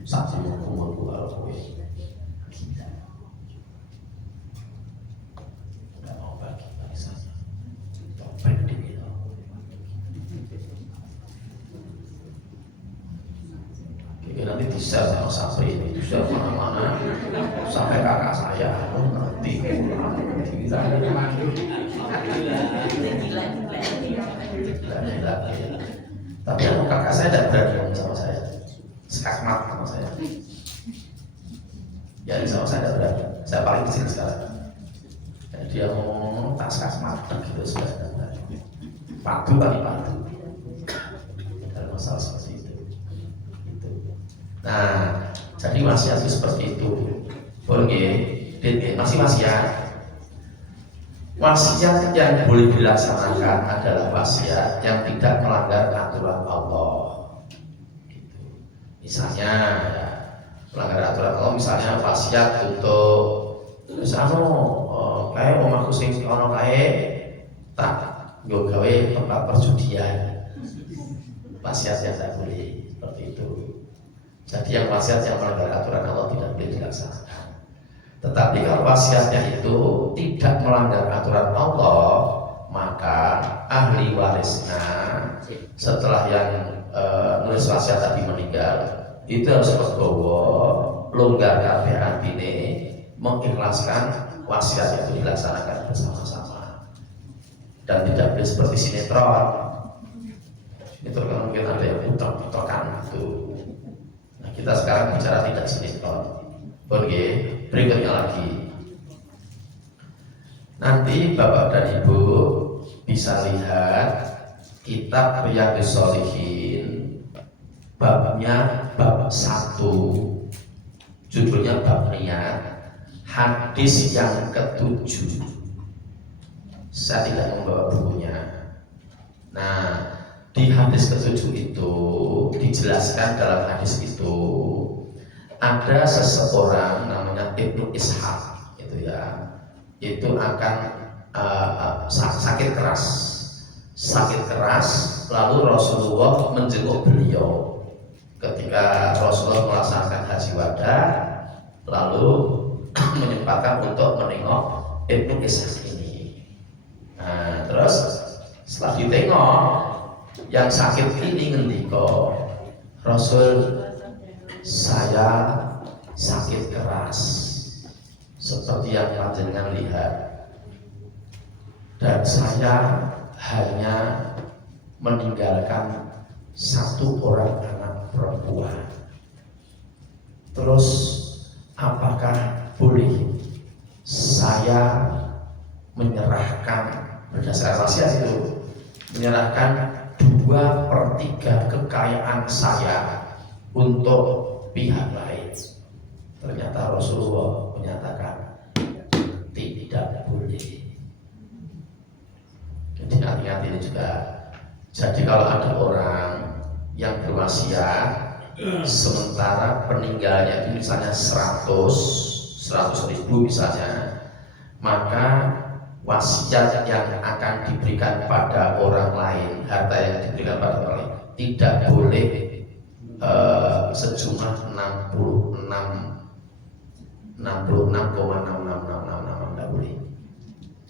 Satu kumpul kowe. Nanti di-share sama Sapri, di-share mana-mana sampai kakak saya ngerti. Tapi kakak saya tidak berani sama saya, skakmat sama saya. Ya sama saya tidak berani, saya paling kecil sekarang. Dia ngomong tak skakmat gitu sudah. Padu. Ada masalah seperti itu. Nah, jadi wasiat itu seperti itu. Masih wasiat. Wasiat yang boleh dilaksanakan adalah wasiat yang tidak melanggar aturan Allah. Gitu. Misalnya, ya, melanggar aturan Allah. Misalnya wasiat untuk, misalnya, kayak omahku sing ono kae tak yo gawe tempat perjudian. Wasiat yang tidak boleh seperti itu. Jadi yang wasiat yang melanggar aturan Allah tidak boleh dilaksanakan. Tetapi kalau wasiatnya itu tidak melanggar aturan Allah, maka ahli warisnya setelah yang nulis wasiat tadi meninggal itu harus legowo, longgar kabeh atine, mengikhlaskan wasiat itu dilaksanakan bersama-sama. Dan tidak boleh seperti sinetron. Sinetron kan mungkin ada yang putar-putarkan itu. Kita sekarang bicara tidak sinetron. Oke, berikutnya lagi. Nanti Bapak dan Ibu bisa lihat kitab Riyadhus Shalihin, babnya bab 1, judulnya bab niat, hadis yang ke-7. Saya tidak membawa bukunya. Nah, di hadis ke-7 itu dijelaskan, dalam hadis itu ada seseorang namanya Ibnu Ishaq itu ya, itu akan sakit keras, lalu Rasulullah menjenguk beliau ketika Rasulullah melaksanakan haji wada, lalu menyempatkan untuk menengok Ibnu Ishaq ini. Nah, terus setelah ditengok yang sakit ini ngendiko, Rasul, saya sakit keras seperti yang panjenengan lihat, dan saya hanya meninggalkan satu orang anak perempuan. Terus apakah boleh saya menyerahkan, berdasarkan wasiat itu, menyerahkan 2/3 kekayaan saya untuk pihak lain? Ternyata Rasulullah menyatakan tidak boleh. Jadi hati-hati ini juga. Jadi kalau ada orang yang berwasiat sementara peninggalnya itu misalnya 100 ribu misalnya, maka wasiat yang akan diberikan pada orang lain, harta yang diberikan pada orang lain, tidak boleh sejumlah 66,66666 tidak boleh.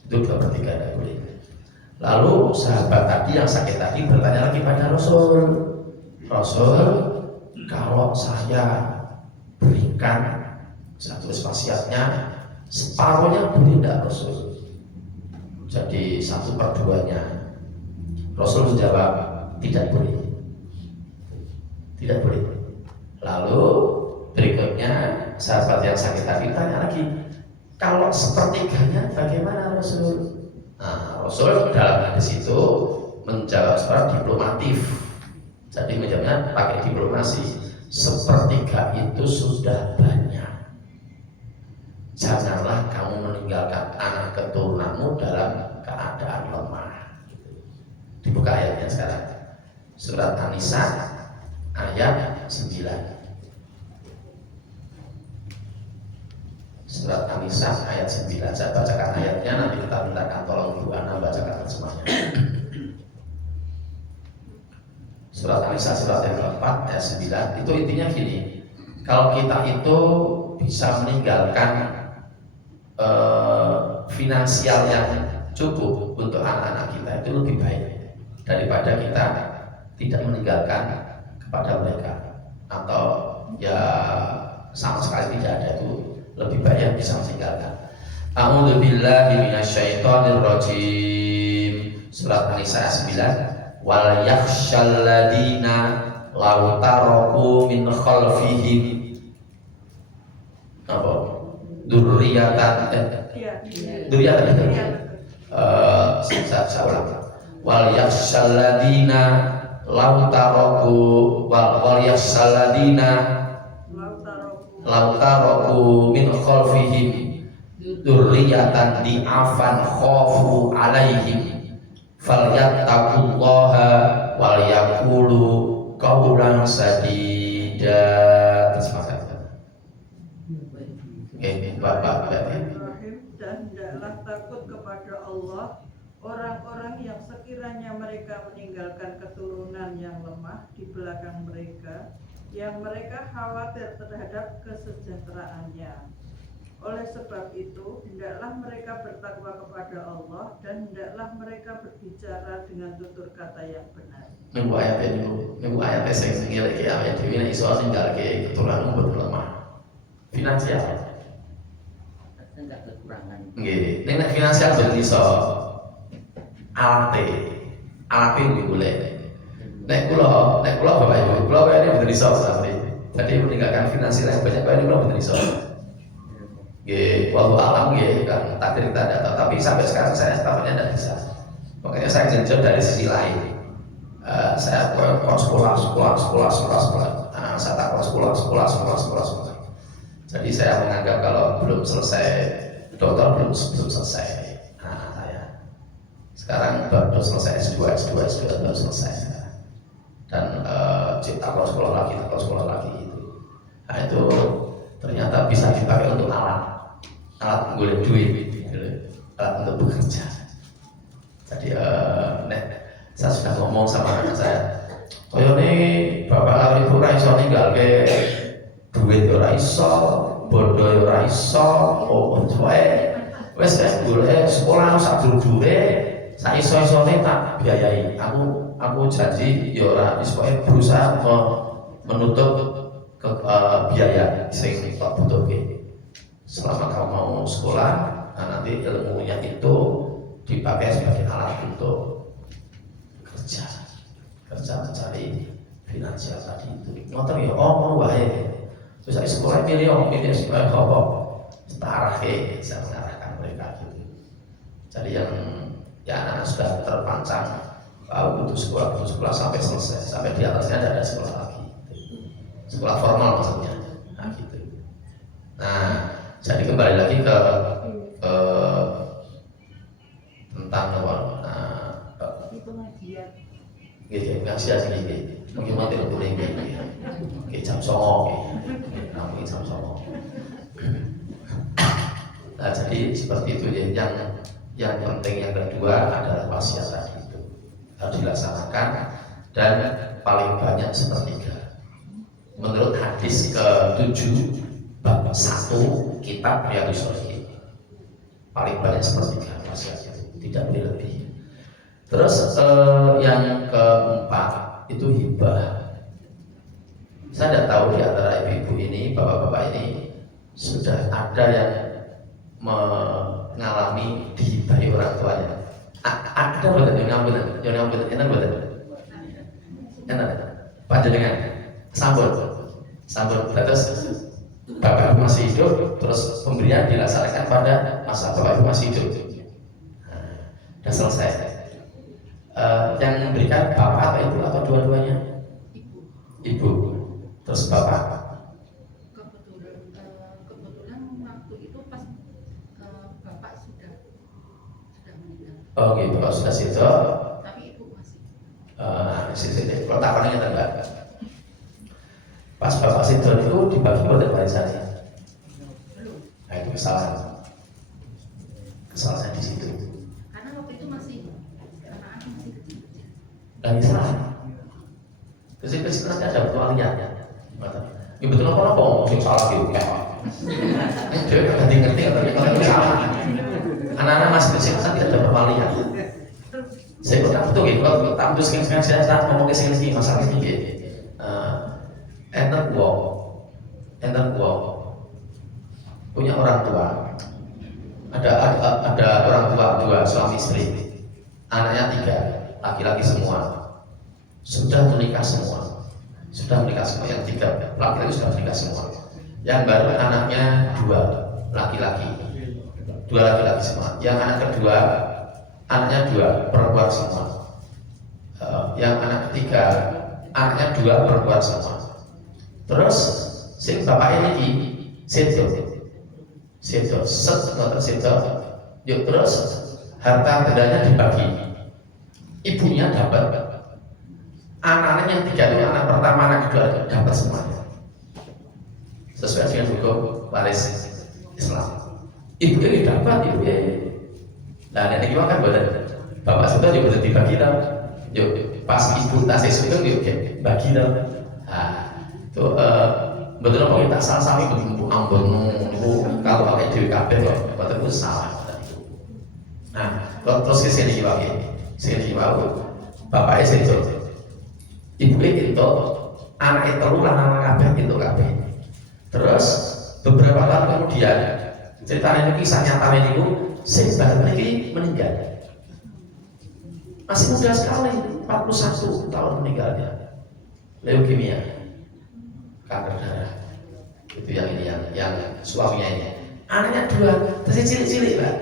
Itu 2/3 tidak boleh. Lalu sahabat tadi yang sakit tadi bertanya lagi pada Rasul, Rasul, kalau saya berikan, saya tulis wasiatnya, separuhnya boleh tidak Rasul? Jadi 1/2-nya. Rasul menjawab, tidak boleh, tidak boleh. Lalu berikutnya sahabat yang sakit tadi tanya lagi, kalau 1/3-nya bagaimana Rasul? Nah, Rasul dalam hadis itu menjawab secara diplomatif. Jadi menjawabnya pakai diplomasi. 1/3 itu sudah banyak. Janganlah kamu meninggalkan anak keturunanmu dalam keadaan lemah. Dibuka ayatnya sekarang. Surat An-Nisa ayat 9. Surat An-Nisa ayat 9. Saya bacakan ayatnya, nanti kita mintakan tolong Ibu Ana bacakan terjemahnya. Surat An-Nisa surat yang keempat ayat 9. Itu intinya gini, kalau kita itu bisa meninggalkan finansial yang cukup untuk anak-anak kita, itu lebih baik daripada kita tidak meninggalkan kepada mereka, atau ya sama sekali tidak ada. Itu lebih baik yang bisa meninggalkan. A'udzu billahi minasyaitonir rajim. Surat An-Nisa ayat 9. Wal yakhshal ladina law taraku min khalfihim apa? Dzurriyyatan saya ulang. Wal yakhshal ladina law taraku wal yakhshal ladina lautaraku min khalfihim dzurriyyatan di'afan khafu alaihim falyattaqullaha wal yaqulu qawlan sadida. Bapak dan hendaklah takut kepada Allah orang-orang yang sekiranya mereka meninggalkan keturunan yang lemah di belakang mereka, yang mereka khawatir terhadap kesejahteraannya. Oleh sebab itu, hendaklah mereka bertakwa kepada Allah dan hendaklah mereka berbicara dengan tutur kata yang benar. Minggu ayat sing ngelek ayat dhewe nek iso ninggalke keturunanmu berlemah finansial. Enggak kekurangan. Nggih, nek finansial ben iso alate kuwi golek. Nek kula Bapak Ibu, kula ini bener iso sampe. Jadi meninggalkan finansial yang banyak kaya kula bener iso. Nggih, wallahu alam nggih kan takdir kita tidak tahu, tapi sampai sekarang saya tampaknya tidak bisa. Makanya saya genjot dari sisi lain. Saya sekolah. Saya tak sekolah. Jadi saya menganggap kalau belum selesai dokter belum selesai. Nah, saya sekarang baru selesai S2 baru selesai. Dan cipta sekolah lagi itu. Nah itu ternyata bisa dipakai untuk alat menggolek duit, alat untuk bekerja. Jadi saya sudah ngomong sama anak saya, koyo nih bapak ibu ora iso ninggalke duit ora iso, bondo ora iso, wes golek sekolah sak dulu-dulu sak iso-isone tak biayai. Aku janji ya ora wis pokoke berusaha menutup biaya sing kok butuhke. Selama kamu mau sekolah, nah nanti ilmunya itu dipakai sebagai alat untuk kerja mencari finansial tadi itu. Ngoten ya, mau wae. Terus sekolah milih sekolah apa? Setara saya mengarahkan mereka gitu. Jadi yang anak sudah terpancang butuh sekolah sampai selesai, sampai di atasnya ada sekolah lagi, sekolah formal maksudnya. Nah gitu. Nah jadi kembali lagi ke tentang apa? Gitu, pengajian gini, mungkin mau tidak boleh gini, jam 09.00, mungkin jam 09.00. Nah jadi seperti itu ya. Yang penting yang kedua adalah wasiat tadi itu harus dilaksanakan dan paling banyak sepertiga. Menurut hadis ke-7 bab 1 kitab Riyadhus Shalihin, paling banyak sepertiga wasiat itu, tidak boleh lebih. Terus yang keempat itu hibah. Saya tidak tahu di antara ibu-ibu ini, bapak-bapak ini sudah ada yang mengalami dihibahi orang tuanya. Ada betul yang nyambut, enak betul. Enak. Panjenengan sambut. Terus bapak masih hidup, terus pemberian dilaksanakan pada masa bapak masih hidup. Sudah selesai. Yang memberikan bapak atau ibu atau dua-duanya? Ibu. Terus bapak. Kebetulan waktu itu pas bapak sudah meninggal. Oh gitu, bapak sudah situ. Tapi ibu masih. Sini. Kalau takannya tambah. Pas bapak situ itu dibagi pada warisannya. Nah itu kesalahan di situ. Karena waktu itu masih anak-anak masih kecil-kecil. Lagi salah. Kecil-kecil nanti ada perwalian. Ya betul apa mungkin salah gitu kayak. Dia ngerti kalau salah. Anak-anak masih kecil nanti ada perwalian. Saya kok betul gitu. Kalau tak terus sekarang saya saat ngomong kesini masalah ini. Enter gua punya orang tua. Ada orang tua dua suami istri, anaknya 3, laki-laki semua, sudah menikah semua. Yang 3 laki-laki sudah menikah semua. Yang baru anaknya 2 laki-laki semua. Yang anak kedua anaknya 2 perempuan semua. Yang anak ketiga anaknya 2 perempuan semua. Terus si bapak ini sedo. Yuk terus harta bendanya dibagi. Ibunya dapat, anak-anak yang 3 itu anak pertama, anak kedua dapat semuanya. Sesuai dengan hukum waris Islam. Ibu ini dapat, ibu ya. Nah ini gimana kan bapak sudah juga dibagi tau. Yuk pas ibu tasih itu yuk bagi tau. Nah itu betul apa kita salah sami betul ambon itu kalau pakai dewi kabeh kok betul itu salah. Nah terus kesini bapaknya itu ibu itu anak itu lanang kabeh itu kabeh. Terus beberapa tahun kemudian ceritanya ini kisah nyata ini sing bapak ini meninggal masih muda sekali, 41 tahun meninggalnya, leukemia, kanker darah. Itu yang suaminya ini. Anaknya 2, terus cilik-cilik Pak.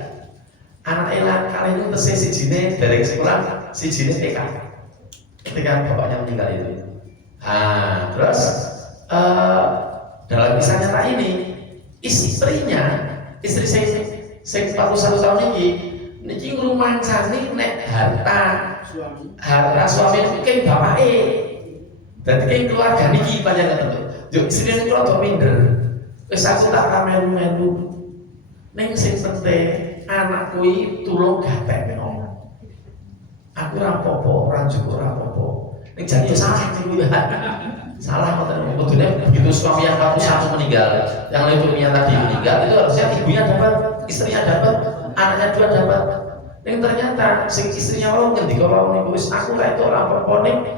Anak elang kali itu terus si jine dari sekolah, si jine TK. Ketika bapaknya meninggal itu. Nah, terus dalam kisah nyata ini istri saya 41 tahun ini niki ngrumancani nek harta suami mungkin bapake. Dadi kan keluarga niki panjenengan to. Yo isine kula to minder. Wis aku tak kamelu-melu. Ning sing penting anakku iki tulung gatekno. Aku ora apa-apa, ora njupuk ora apa-apa. Ning jane salah niku ya. Salah kok kudune begitu suami yang 41 meninggal, yang leukemia tadi meninggal itu harusnya ibunya dapat, istrinya dapat, anaknya 2 dapat. Yang ternyata sing istrinya mau ngendika wae niku wis aku ra itu ora apa-apa ning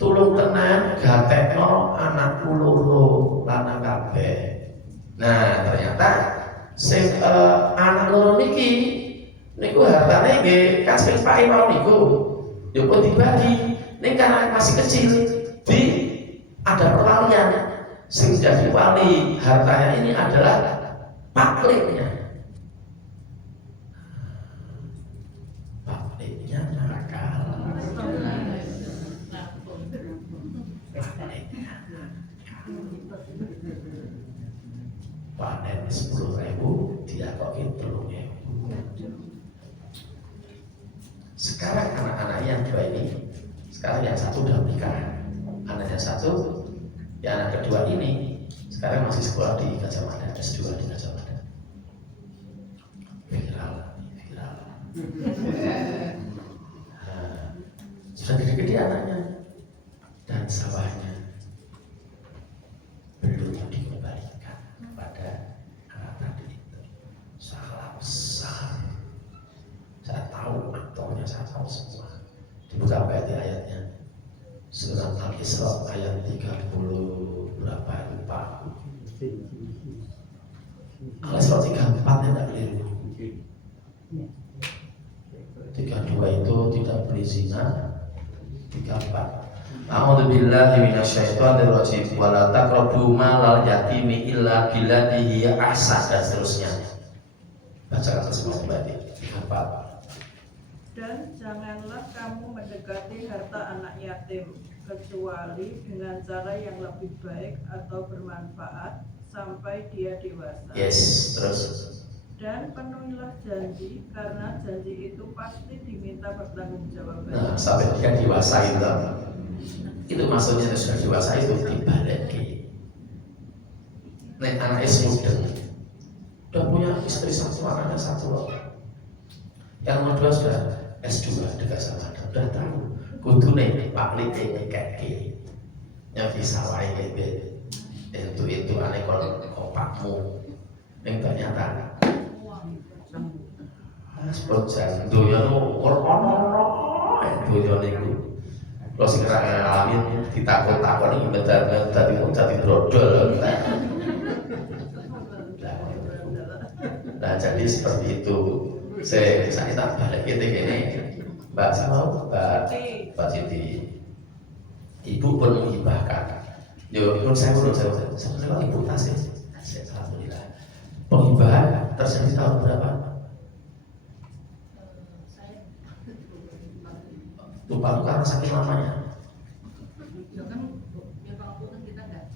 tulung tenan gatekno anakku loro lanang kabeh. Nah, ternyata sing anak loro niki niku hartane nggih kasih Pak Imam niku. Ya pun dibagi. Ning karena masih kecil di ada perwalian. Sing jadi wali hartanya ini adalah pakliknya. Pakliknya nakal. Panen 10.000 dia kok gitu. Sekarang anak-anak yang dua ini, sekarang yang satu udah menikah, anaknya satu, yang anak kedua ini sekarang masih sekolah di Gajah Mada, S2 di Gajah Mada. Viral. Nah, sudah gede-gede anaknya dan sawahnya belum dikembalikan kepada anak tadi itu. Salah besar. Saya tahu aktornya, saya tahu semua. Dibuka ayatnya. Surat Al-Isra ayat 30 berapa lupa. Al-Isra 34 tidak keliru. 32 itu tidak beli zina. 34. A'udzubillahi minasyaitonir rajim. Wa la taqrabu malal yatimi illa billati hiya ahsan dan seterusnya. Bacakan semua kembali. 34. Dan janganlah kamu mendekati harta anak yatim kecuali dengan cara yang lebih baik atau bermanfaat sampai dia dewasa. Yes, terus. Dan penuhilah janji karena janji itu pasti diminta pertanggungjawaban. Nah, sampai dia dewasa itu maksudnya sudah dewasa itu dibalik. Nek anak muda, udah punya istri satu, anaknya satu. Yang kedua sudah S2 dekat sama ada, udah tahu kudune Pak Lite ngekeki yang bisa wae itu aneh kopakmu yang ternyata sebut jandonya tuh ono donya niku kalau sing ngalamin ditakon-takon iki dadi brodol. Nah, jadi seperti itu. Saya tak balik ini Mbak Mbak Siti, ibu pun menghibahkan. Yo, menurut saya sebenarnya ibu tasih. Alhamdulillah. Penghibahan terjadi tahun berapa? Lupa karena saking lamanya. Ya kan, ya kalau kan kita nggak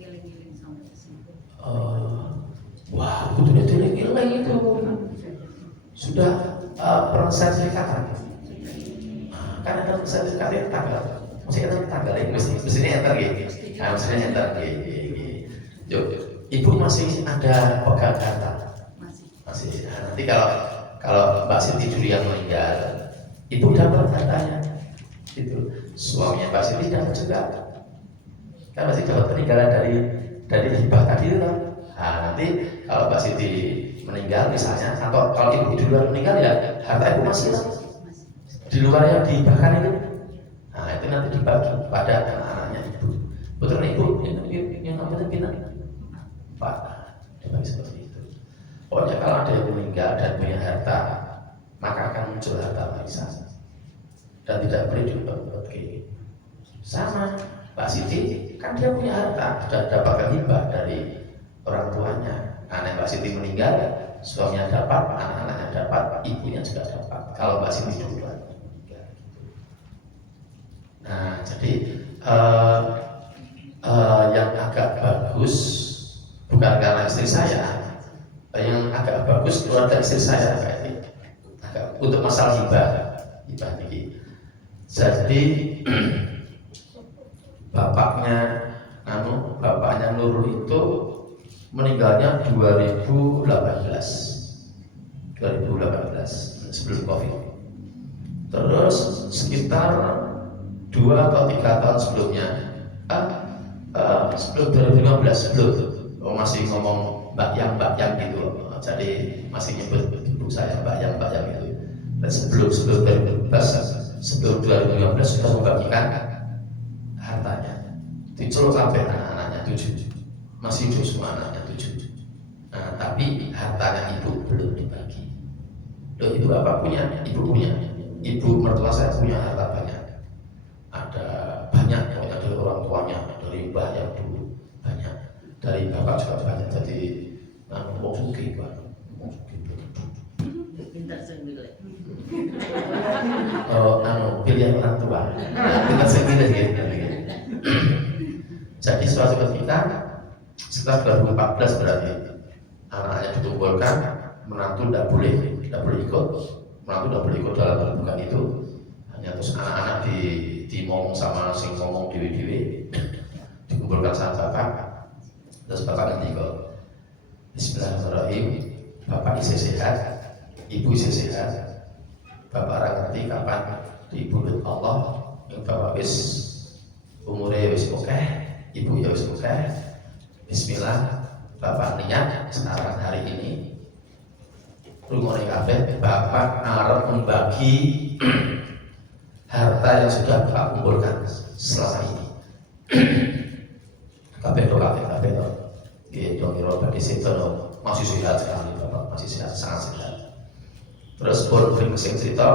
ngiling-ngiling sampai ke situ. Wah, itu itu sudah sertifikat. Kan ada sertifikat tanggal, mesti ada tanggal ini mestinya enter gitu. Nah, mestinya enter gitu. Ibu masih ada pegang data. Masih. Nah, nanti kalau Mbak Siti dulu yang meninggal, ibu dapat datanya. Itu suaminya Mbak Siti dapat juga. Kan masih dapat peninggalan dari hibah tadi itu kan. Nah, nanti kalau Mbak Siti meninggal misalnya, atau kalau ibu di luar meninggal ya harta ibu masih di luar yang dihibahkan itu. Nah, itu nanti dibagi pada anak-anaknya ibu. Betul ibu yang namanya pindah Pak, dibagi seperti itu. Pokoknya kalau ada yang meninggal dan punya harta, maka akan muncul harta warisan dan tidak boleh dibagi. Sama Mbak Siti kan dia punya harta, sudah dapatkan hibah dari orang tuanya. Anak Mbak Siti meninggal, suaminya dapat, anak-anaknya dapat, ibunya juga dapat. Kalau Mbak Siti duluan meninggal. Nah, jadi yang agak bagus bukan karena istri saya, yang agak bagus keluarga istri saya kayak agak untuk masalah hibah ini. Jadi bapaknya Nurul itu meninggalnya 2018 sebelum Covid. Terus sekitar 2 atau 3 tahun sebelumnya, sebelum 2015 masih ngomong Mbak Yang gitu. Jadi masih nyebut ibu saya Mbak Yang gitu. Dan sebelum 2015 sebelum 2015 sudah membagikan hartanya. Diceluk kabeh anak-anaknya 7, masih hidup semua anaknya 7. Nah, tapi hartanya ibu belum dibagi. Loh, itu bapak punya, ibu punya. Ibu mertua saya punya harta banyak. Ada banyak pokoknya dari orang tuanya, dari mbahnya dulu banyak, dari bapak juga banyak. Jadi mau sugih Pak. Pintar sendiri. Pilihan orang tua. Kita sendiri gitu. Jadi suatu ketika setelah 2014 berarti anak-anaknya dikumpulkan, menantu tidak boleh ikut, menantu tidak boleh ikut dalam terbuka itu. Hanya terus anak-anak dimomong sama sing ngomong dewi-dewi, dikumpulkan sama bapak. Terus bapak nanti kok Bismillahirrahmanirrahim, bapak isi sehat, ibu isi sehat. Bapak orang ngerti kapan dibulut Allah, yang bapak wis umurnya wis oke, ibu ya wis oke. Bismillah, bapak niat sekarang hari ini rumahnya kabeh, bapak arep membagi harta yang sudah bapak kumpulkan selama ini. Kabeh to. Gitu, kira-kira di situ masih sehat sekali bapak, masih sehat, sangat sehat. Terus pun sing cerita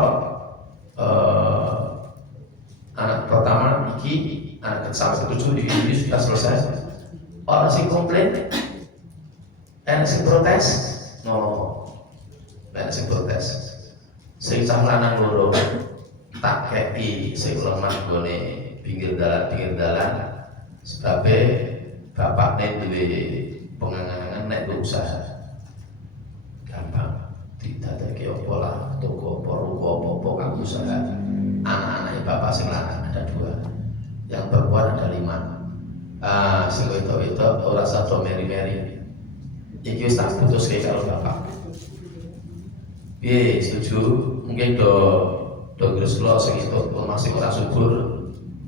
anak pertama Niki, anak sampai ke-7 ini sudah selesai. Orang sing komplain, sing protes, sing protes. Sing cah lanang loro tak kei sing lemah gone pinggir dalan sebabnya bapaknya duwe pengangan-angan nek usaha gampang didadake apa lah toko apa ruko apa kang usaha. Anak-anaknya bapak sing lanang ada 2, yang perempuan ada 5. Sing wedok ora sado meri-meri iki wis tak putuske karo bapak. Piye, setuju? Mungkin do Greslo sing itu masih ora subur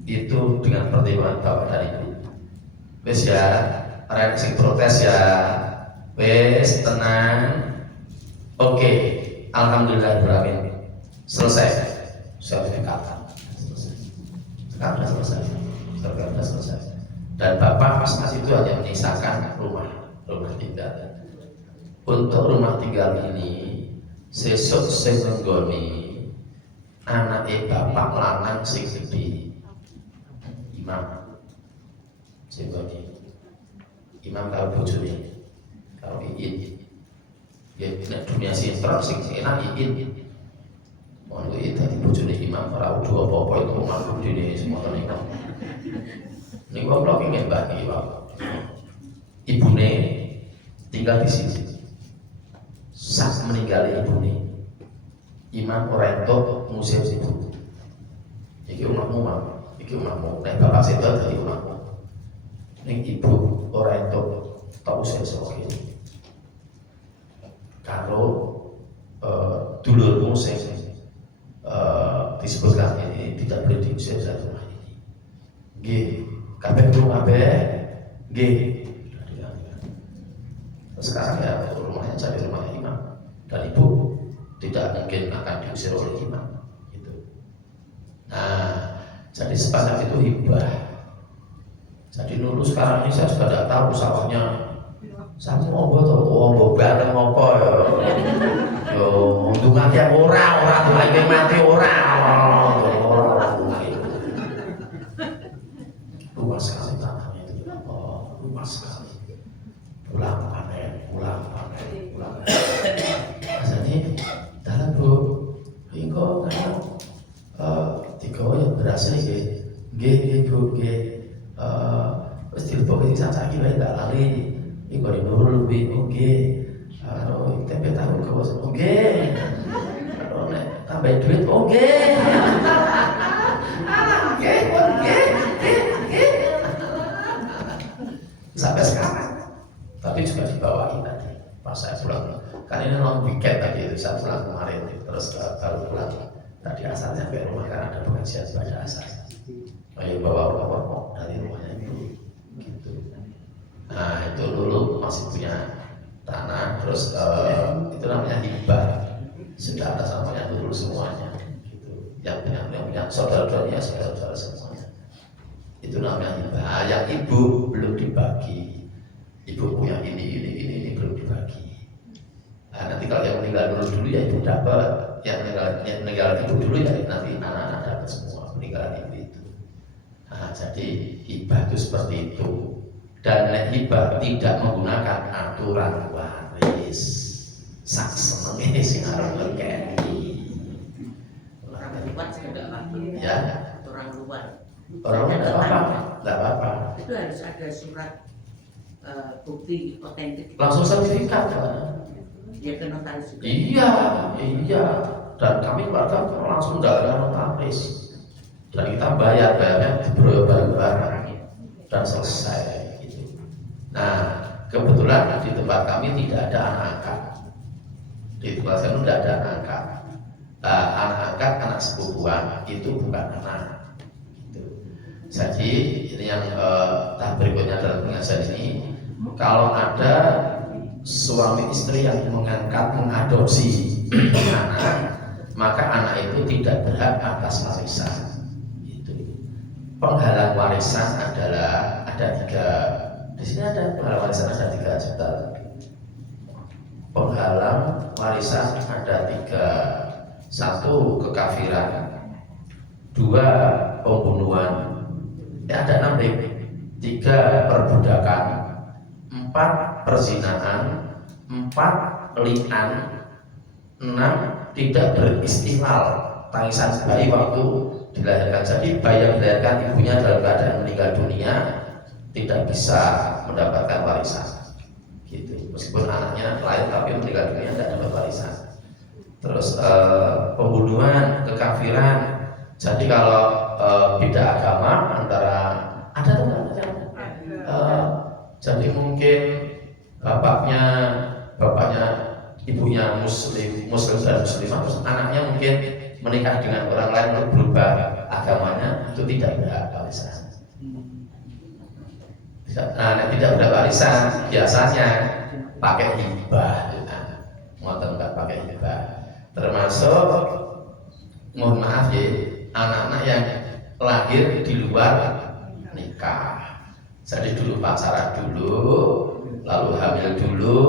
itu dengan pertimbangan bapak dan ibu. Wis ya, arek sing protes ya wis tenang. Oke, alhamdulillah berarti selesai. Sertifikatan selesai. Dan bapak pas itu hanya menyisakan rumah tinggal. Untuk rumah tinggal ini sesuk sing nggoni anake bapak lanang sing gede Imam sing nggoni Imam karo bojone karo Iin. Ya nek dunia sinetron sing enak Iin. Mau itu tadi bojone Imam ora udah apa-apa itu mampu dene semua niku. Niku kula pengen bagi Pak. Ibune tinggal di sini. Sak meninggal ibune. Imam ora entuk musim ibu. Iki omahmu, Mam. Iki omahmu. Nek bapak sedo dadi omahmu. Ning ibu ora entuk tau sesuk iki. Karo dulurmu sing disebutkan ini tidak boleh diusir dari rumah ini. Nggih, kabeh nggih. Sekarang ya rumahnya jadi rumah imam dan ibu tidak mungkin akan diusir oleh imam gitu. Nah, jadi sepanjang itu hibah. Jadi dulu sekarang ini saya sudah tidak tahu sawahnya sama ngomong bareng apa ya. Yo untungan yang ora tuh lagi mati ora. Luas sekali tanahnya itu. Luas sekali. Pulang panen. Jadi dalam Bu, hingga kayak tiga yang berhasil nggih Bu nggih. Wis dilebok iki saiki wae ndak lali. Iku di nurul lebih oke. Kalau tempe tahu ke bos oke. Kalau nek tambah duit oke. Sampai sekarang. Tapi juga dibawain tadi. Pas saya pulang, kan ini long weekend tadi itu saya pulang kemarin, terus baru pulang. Tadi asalnya sampai rumah karena ada pengajian pada asal. Ayo bawa dari rumahnya itu. Gitu. Nah itu dulu masih punya tanah, terus itu namanya hibah, sudah atas namanya dulu semuanya gitu. yang punya saudara-saudaranya saudara-saudara semuanya. Itu namanya hibah. Yang ibu belum dibagi, ibu punya ini belum dibagi. Nah, nanti kalau yang meninggal dulu ya ibu dapat, yang meninggal ibu dulu ya nanti anak-anak dapat semua peninggalan ibu itu. Nah, jadi hibah itu seperti itu. Dan hibah tidak menggunakan aturan waris. Sak seneng ini sing arep ngekeni. Orang luar juga pakai. Ya, Orang luar. orang enggak apa-apa. Itu harus ada surat bukti otentik. Langsung sertifikat. Ya ke notaris juga. Iya. Dan kami keluarga langsung ada notaris. Dan kita bayarnya di bareng-bareng dan selesai gitu. Nah, kebetulan di tempat kami tidak ada anak angkat. Di tempat kami tidak ada anak angkat. Anak angkat anak sepupuan itu bukan anak. Gitu. Jadi ini yang tahap berikutnya dalam pengajian ini, kalau ada suami istri yang mengadopsi anak, maka anak itu tidak berhak atas warisan. Penghalang warisan adalah ada 3. Di sini ada penghalang warisan ada 3 juta. Penghalang warisan ada 3. 1 kekafiran, 2 pembunuhan, ada 6. 3 perbudakan, 4 perzinahan, 4 li'an, 6 tidak beristihlal tangisan bayi waktu dilahirkan. Jadi bayi yang dilahirkan ibunya dalam keadaan meninggal dunia tidak bisa mendapatkan warisan. Gitu. Meskipun anaknya lahir tapi meninggal dunia tidak dapat warisan. Terus pembunuhan, kekafiran. Jadi kalau beda agama antara ada jadi mungkin bapaknya ibunya muslim dan muslimah, terus anaknya mungkin menikah dengan orang lain untuk berubah agamanya, itu tidak ada warisan. Tidak ada warisan biasanya pakai hibah, ngoten nggak pakai hibah. Termasuk mohon maaf ya, anak-anak yang lahir di luar nikah. Jadi dulu pacaran dulu, lalu hamil dulu.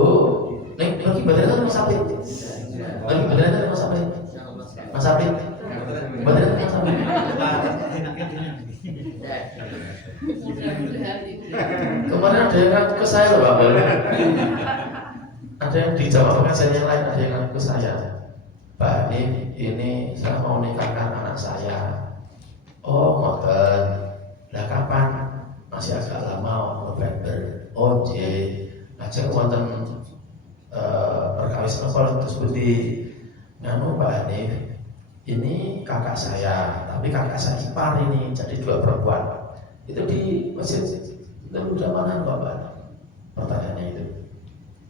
Nih, lagi badannya Mas Apit. Lagi badannya Mas Apit. Mas Apit. Badannya Mas Apit. Kemarin ada yang ngaku ke saya loh, Pak. Ada yang di jamaah pengajian yang lain, ada yang ngaku ke saya. Pak, ini saya mau nikahkan anak saya. Oh, ngoten. Lah kapan? Masih agak lama, November. Oh, ajak wonten perkawisan kalau tersebut di nganu Pak Hanif. Ini kakak saya, tapi kakak saya ipar ini, jadi 2 perempuan. Itu di masjid itu udah mana Pak? Pertanyaannya itu.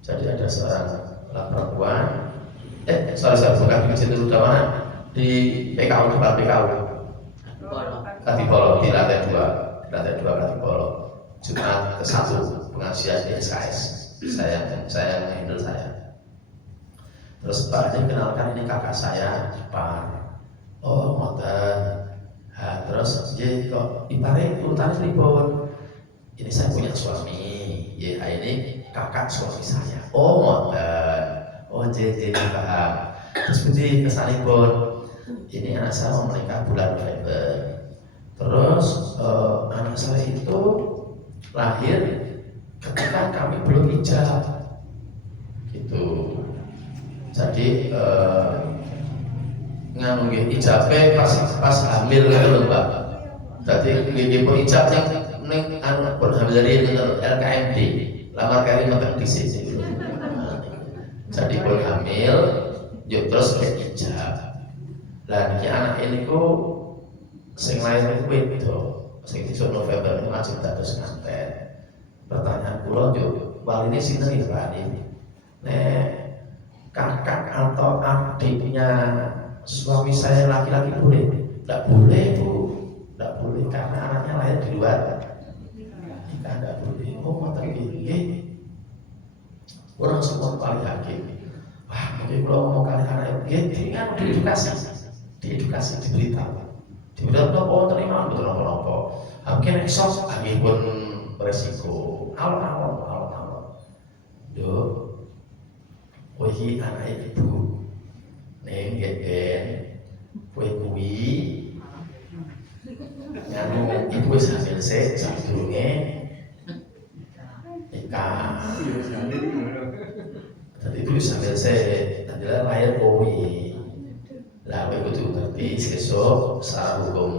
Jadi ada seorang perempuan. Bukan di masjid itu udah mana? Di PKU, depan PKU. Katipolo di lantai 2 Katipolo. Jumat ke-1 pengajian di SKS. Saya handle saya. Terus Pak ini kenalkan, ini kakak saya ipar. Oh, ngoten. Nah, terus kok ipare urutan pripun? Ini saya punya suami. Ya, ini kakak suami saya. Oh, ngoten. Oh, paham. Terus puji kesanipun. Ini anak saya mau menikah bulan November. Terus anak saya itu lahir ketika kami belum ijab. Gitu. Jadi nganu nggih ijabe pas hamil gitu lho, Mbak. Dadi nggih pun ijab ning anu pun hamil dari LKMD. Lamar kawin mboten dhisik. Jadi pun hamil, yuk terus ke ijab. Lah niki anak ini ku sing lahir iku itu sing iso November ini masih dados nganten. Pertanyaan kula yo waline sinten iki Pak ini? Nek kakak atau adiknya suami saya laki-laki boleh? Tidak boleh Bu, tidak boleh karena anaknya lahir di luar. Kita tidak boleh. Oh mata gini, orang semua paling yakin. Wah mungkin kalau mau kali anak gini kan diedukasi. diedukasi, diberitahu, oh terima betul apa-apa. Mungkin eksos, angin pun resiko, alon-alon. Dok, wih anak ibu, neng geden, kue nganu ibu sambil sadurunge nikah. Jadi itu sambil adalah lahir kowe. Lah kowe kudu ngerti sesuk secara hukum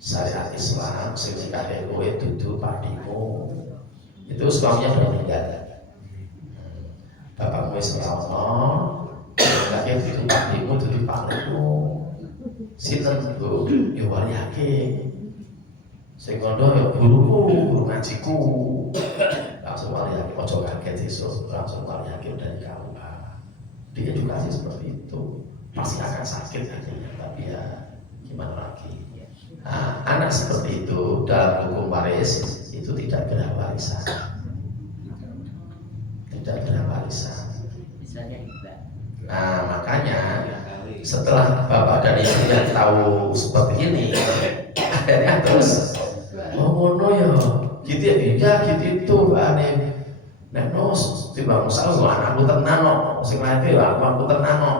syariat Islam sing nikahe kowe dudu pakdimu. Itu suaminya sudah meninggal. Bapakmu wis ora ono, nikahe dudu pakdimu, dudu pakmu. Sinten Bu? Ya wali hakim. Sing kono ya guruku, guru ngajiku. Langsung wali hakim, ojo kaget sesuk, langsung wali hakim dari KUA. Diedukasi seperti itu, pasti akan sakit hatinya, tapi ya gimana lagi. Nah, anak seperti itu dalam hukum waris itu tidak kena warisan, tidak kena warisan. Misalnya juga. Nah makanya setelah bapak dan ibu yang tahu seperti ini, akhirnya terus ngono ya, gitu ya, gitu itu aneh. Nek nos tiba musal anakku tenan no, sing lain aku tenan no.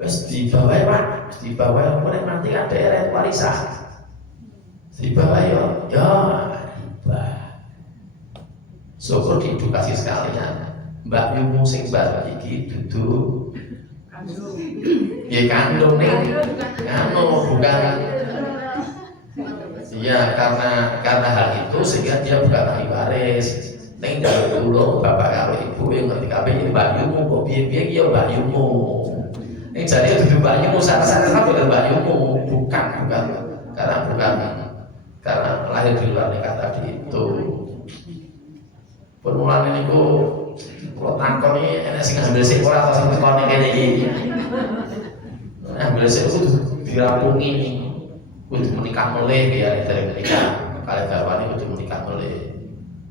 Wes dibawa Pak, dibawa mulai nanti ada eret warisan. Dibawa ya riba. Syukur diedukasi sekalian. Mbak Yumu sing mbak iki dudu Kandung. ya kandung nih, anu bukan. Iya karena hal itu sehingga dia bukan ahli waris. Neng dari dulu bapak karo ibu yang ngerti kabeh ini Mbak Yumu kok piye-piye ya Mbak Yumu. Ini jadi itu Mbak Yumu sana bukan Mbak Yumu, bukan karena lahir di luar nikah tadi itu. Permulaan ini kalau takon ini enak sing ambil sik ora atau sing tekone kene iki. Ambil sik kudu dirapungi. Kudu menikah meleh ya dari menikah. Kali garwane kudu menikah meleh.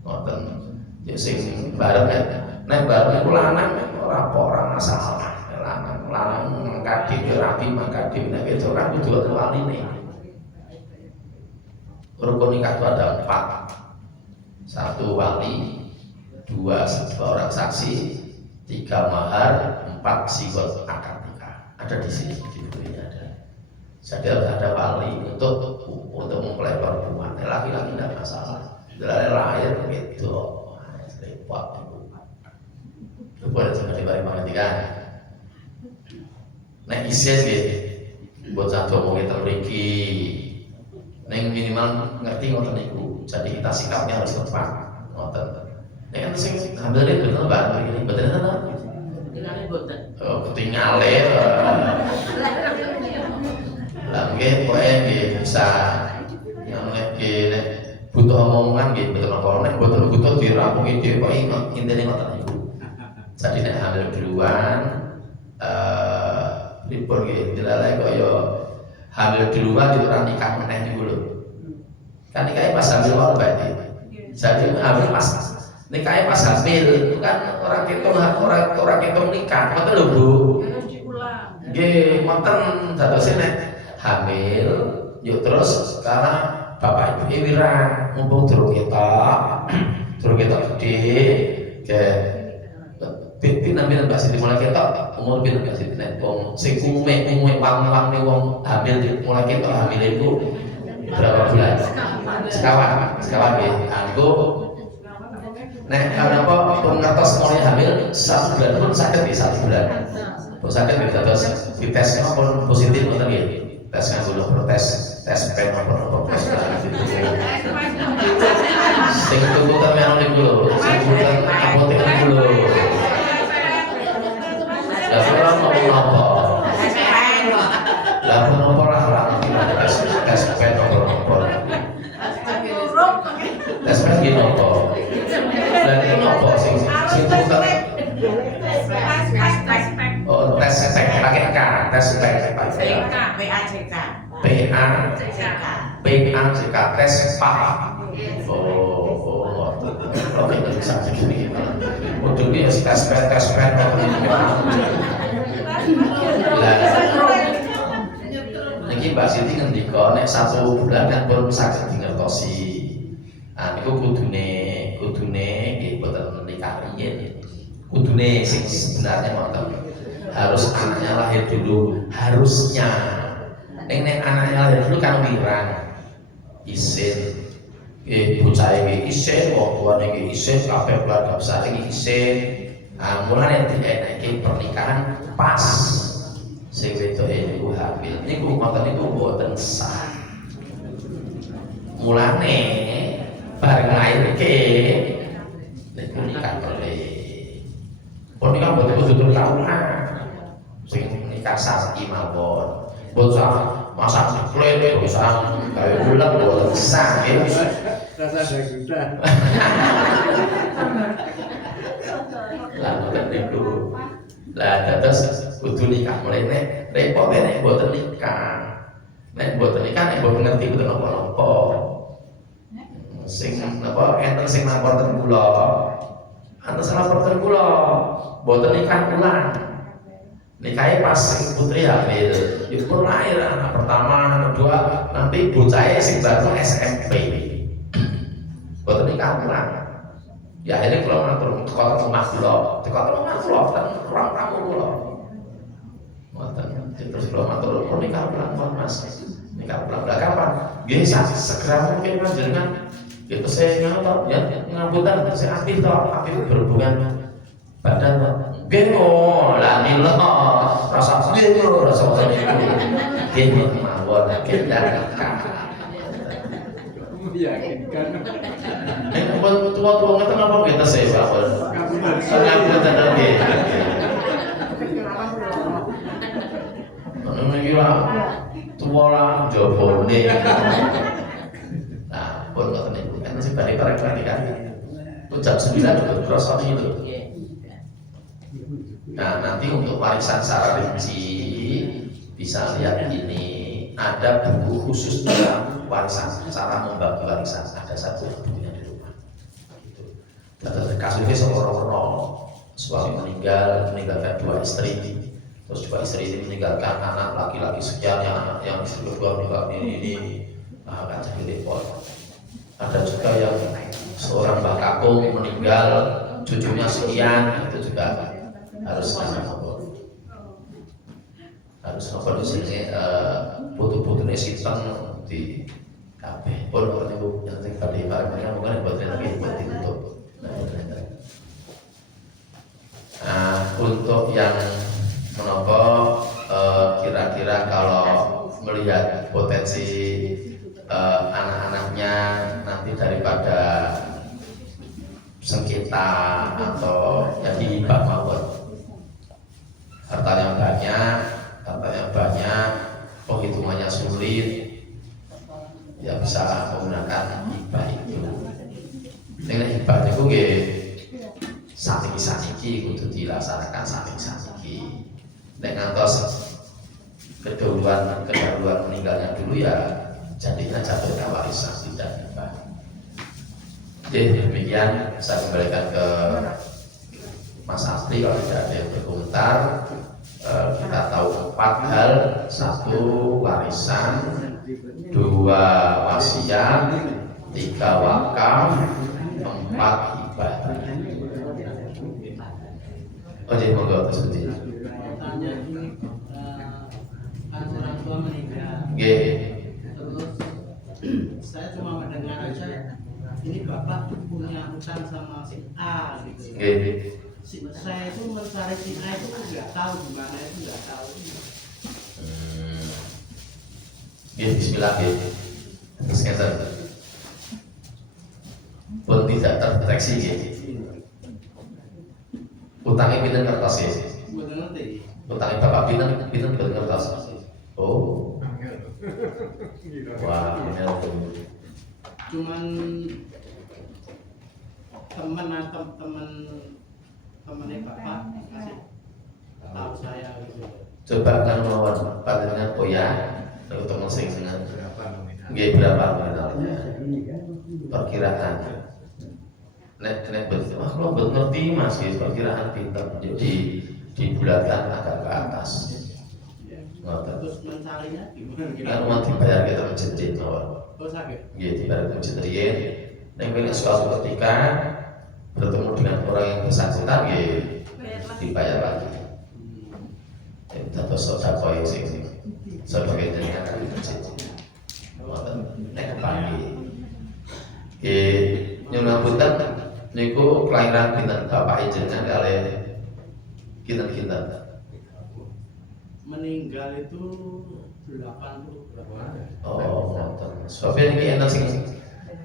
Ngoten. Ya sing bareng nek bareng iku lanang ora masalah. Lanang mangkat dhewe rapi mangkat dhewe nek wedok ora kudu ana waline. Rukun nikah itu ada 4. 1 wali, 2 orang saksi, 3 mahar, 4 sigot akad nikah. Ada di sini di bukunya ada. Jadi ada wali untuk mempelai perempuan. Laki-laki tidak masalah. Dari lahir gitu, repot itu. Itu boleh cuma diberi pengertian. Nah isi buat satu mau kita beriki. Neng minimal ngerti ngoten niku. Jadi kita sikapnya harus tepat. Ngoten. Nek kan sing ambilnya bener Mbak, ini bener ta? Tinggalnya boten. Oh, ketingale. Lah nggih pokoke nggih bisa yang nek butuh omongan nggih betul apa nek boten butuh dirapungi dhewe kok intine ngoten niku. Jadi nek hamil duluan pripun nggih dilalae kaya hamil duluan itu orang nikah meneh niku lho. Kan nikahnya pas hamil wae berarti. Jadi hamil pas nikahnya pas hamil itu kan orang hitung nikah. Ngoten lho Bu. Harus diulang. Nggih, wonten dados nek hamil yuk terus karena bapak ibu wira mumpung durung ketok gede ke Binti nambil Mbak Siti mulai ketok umur bin Mbak Siti nek wong sing umume wang wong hamil mulai ketok hamil itu berapa bulan? Sekawan nggih. Anggo nek ana apa pengertos mulai hamil 1 bulan pun sakit di 1 bulan. Pun sakit di terus dites pun positif ngoten nggih. Tes nganggo protes tes pen apa tes gitu. Sing tututan menawa niku lho, sing tututan apotek niku lho. Lah ora apa. Lah menapa ora tes pen apa. Tes pen ki nopo. Lah iki nopo sing tututan. Oh, tes pen pakai K, tes pen pakai K. PACK tes pak. Oh, oke bisa begini. Untuk dia tes pen. Mbak Siti ngendika nek 1 bulan kan pun saged dingertosi. Ah niku kudune nggih boten nikah riyen. Kudune sing sebenarnya wonten harus anaknya lahir dulu, harusnya. Nek anaknya lahir dulu kan wirang isin. Bocah iki isin, wong tuane iki isin, kabeh keluarga besar iki isin. Ah mulane dieneki pernikahan pas sing wedok niku hamil. Niku ngoten niku boten sah. Mulane bareng lairke niku nikah melih. Pun nikah boten kudu tahunan. Sing nikah syar'i mawon. Bocah masak seklet bisa kaya bulan boten sah nggih. Rasa daging. Lah ngoten niku. Lah terus kudu nikah mulai nek repot nek mboten nikah. Nek mboten nikah nek mboten ngerti kudu napa-napa. Sing napa enten sing laporten kula. Antes laporten kula mboten nikah ulang. Nikahnya pas sing putri hamil, itu pun lahir anak pertama, anak kedua, nanti bocahnya sing baru SMP. Mboten nikah ulang. Ya ini kalau ngatur teko rumah kula, teko rumah kula dan ruang tamu kula. Mboten terus kula matur nikah ulang Mas. Nikah ulang lah kapan? Nggih segera mungkin panjenengan. Itu saya ngatur ya ngapunten saya aktif berhubungan badan to. Nggih lah nilo rasa nggih rasa nggih mawon nggih nikah. Meyakinkan. Tua-tua ngeten apa kita saya bangun. Ngapunten nggih. Ono kira tua lah jobone. Nah, pun ngoten niku kan sing bari parek kan. Jam 9 udah terasa itu. Nah, nanti untuk warisan secara rinci bisa lihat ini ada buku khusus tentang warisan, cara membagi warisan. Ada satu bukunya di rumah. Kasusnya seorang suami meninggalkan 2 istri, terus 2 istri ini meninggalkan anak laki-laki sekian, yang istri kedua meninggalkan ini akan jadi repot. Ada juga yang seorang mbak kakung meninggal, cucunya sekian, itu juga harus nopo di sini foto-fotonya sistem di kabeh pun kalau itu yang tinggal di barangnya bukan buat lagi buat ditutup. Nah untuk yang menopo kira-kira kalau melihat potensi anak-anaknya nanti daripada sengketa atau jadi hibah mawon hartanya banyak, penghitungannya sulit, ya bisa menggunakan hibah itu. Dengan hibah itu nggih saniki kudu dilaksanakan saniki. Nek ngantos kedahuluan meninggalnya dulu ya jadinya jatuh ke warisan tidak hibah. Oke, demikian saya kembalikan ke Mas Asri kalau tidak ada yang berkomentar. Kita tahu 4 hal: 1 warisan, 2 wasiat, 3 wakaf, 4 hibah. Oh jadi monggo tersebut. Tanya ini kan orang tua meninggal. Terus saya cuma mendengar aja ini bapak punya utang sama si A gitu. Saya itu mencari si A itu nggak tahu gimana, itu nggak tahu. Bismillah sketsa pun tidak terdeteksi utangnya pinten kertas ya? Bukan ngerti. Utangnya bapak pinten kertas? Oh wah Cuman temennya bapak kasih tahu saya gitu. Coba kan melawan pandangan ya untuk teman sing dengan berapa nominalnya perkiraan. Nek betul, kalau betul ngerti mas, perkiraan pinter jadi dibulatkan agak ke atas. ngoten. Terus mencarinya gimana? Kan rumah dibayar kita masjid mawon. Oh sakit. Nggih dibayar masjid riyen. Ning kene suatu ketika bertemu dengan orang yang bersangkutan nggih dibayar lagi. Itu sedekah sing sebagai jenengan kali masjid. Ngoten nek pagi. Nggih nyuwun ngapunten niku kelahiran pinten bapak jenengan kalih kinten-kinten. Meninggal itu 80 berapa? Oh, ngoten. Sebab niki enten sing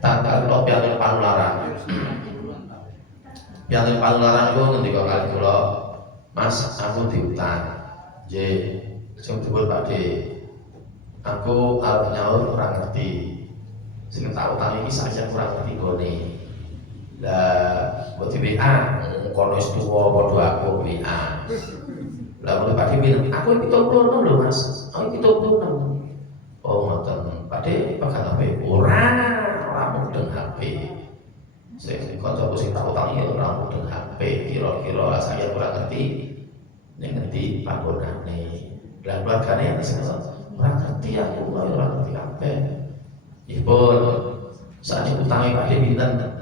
tanggal kula piantuk panularan. 90-an tahun. Piantuk panularan niku ngendika kali kula, Mas, aku diutang. Nggih, sing dhuwur Pakde. Aku arep nyaur ora ngerti. Sing tak utang iki saja kurang ngerti gone. Lah, kok di WA, kono wis tuwa padha aku WA. Lah mulai Pakde bilang, aku 76 lho Mas. Aku 76. Oh ngoten. Pakde pakai HP. Ora mudeng HP. Sing kancaku sing tak utangi ora mudeng HP. Kira-kira saya kurang ngerti. Nek ngerti panggonane. Lah keluargane sing ora ngerti aku ora ngerti kabeh. Ipun saat ini utangi Pakde pinten?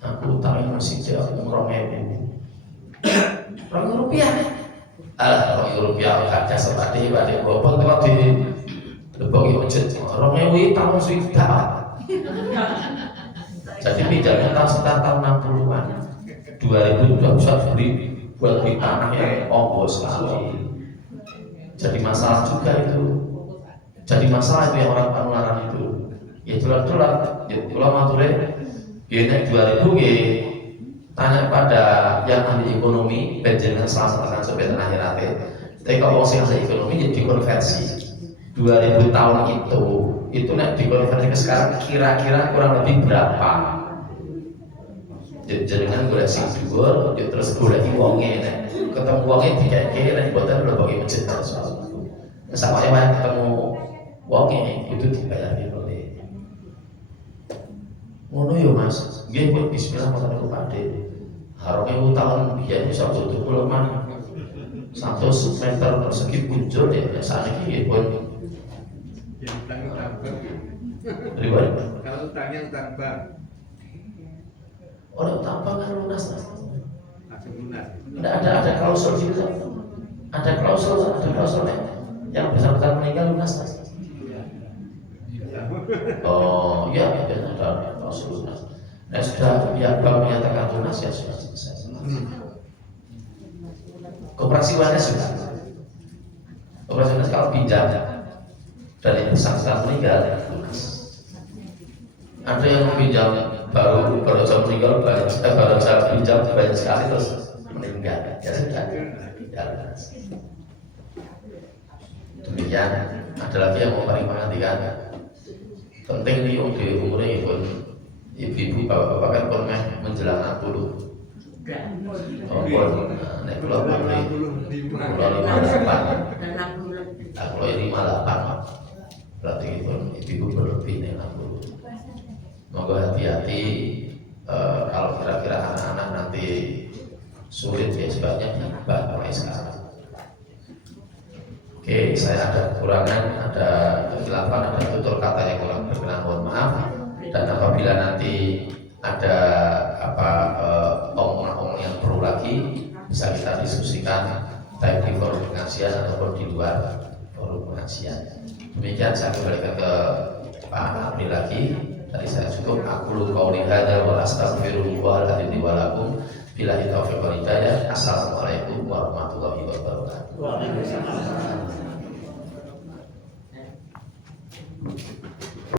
Aku utangi masih jauh 2.000 rupiah. Alah, rupiah gak jasa Pakde bobot kok di leboki masjid 2.000 tahun sudah. Jadi pinjamnya tahun 60-an. 2000 sudah bisa beli buat beli tanah yang ongkos sekali. Jadi masalah juga itu. Jadi masalah itu yang orang penularan itu. Ya tular-tular, ya tular mature. Ya nek 2000 nggih tanya pada yang ahli ekonomi benjenengan salah sampai akhirate. Tapi kalau wong sing ahli ekonomi jadi dikonversi 2000 tahun itu nek dikonversi ke sekarang kira-kira kurang lebih berapa? Jadi jenengan golek sing dhuwur, yo terus golek wonge nek ketemu wonge dikeke nek boten lho bagi masjid terus. Sampai wae ketemu wonge itu dibayar oleh. Ngono yo Mas, nggih pun bismillah mboten niku Pakde. Haroknya tahun biyen bisa butuh kula mah 100 meter persegi punjul ya sakniki nggih pun Yang utang tambah. ribuan. Kalau utangnya utang bank, Orang tambah kan lunas. langsung lunas. Tidak ada klausul gitu. Ada klausulnya. Yang bersangkutan meninggal lunas. Oh iya, ada klausul lunas. Nah sudah pihak bank menyatakan lunas ya sudah selesai. Koperasi wadah sudah. Koperasi wadah kalau pinjam dan ini bersangkutan meninggal lunas. Ada yang pinjam baru saya meninggal baru saya pinjam banyak sekali terus meninggal ya sudah tidak lunas. Demikian ada lagi yang mau paling menghentikan penting nih di umurnya pun ibu-ibu bapak-bapak kan pernah menjelang 60. Oh pun nek kula pun 58. Kalau ini 58 berarti pun ibu berlebih nih 60. Moga hati-hati kalau kira-kira anak-anak nanti sulit ya sebabnya dibahas mulai sekarang. Oke, saya ada kekurangan, ada kegelapan, ada tutur kata yang kurang berkenan, mohon maaf. Dan apabila nanti ada omongan-omongan yang perlu lagi bisa kita diskusikan baik di forum pengajian ataupun di luar forum pengajian. Demikian saya kembalikan ke Pak Amri lagi. Tadi saya cukup aku qauli hadza wa astaghfirullahaladzim wa lakum billahi taufiq wal hidayah. Assalamualaikum warahmatullahi wabarakatuh. Waalaikumsalam.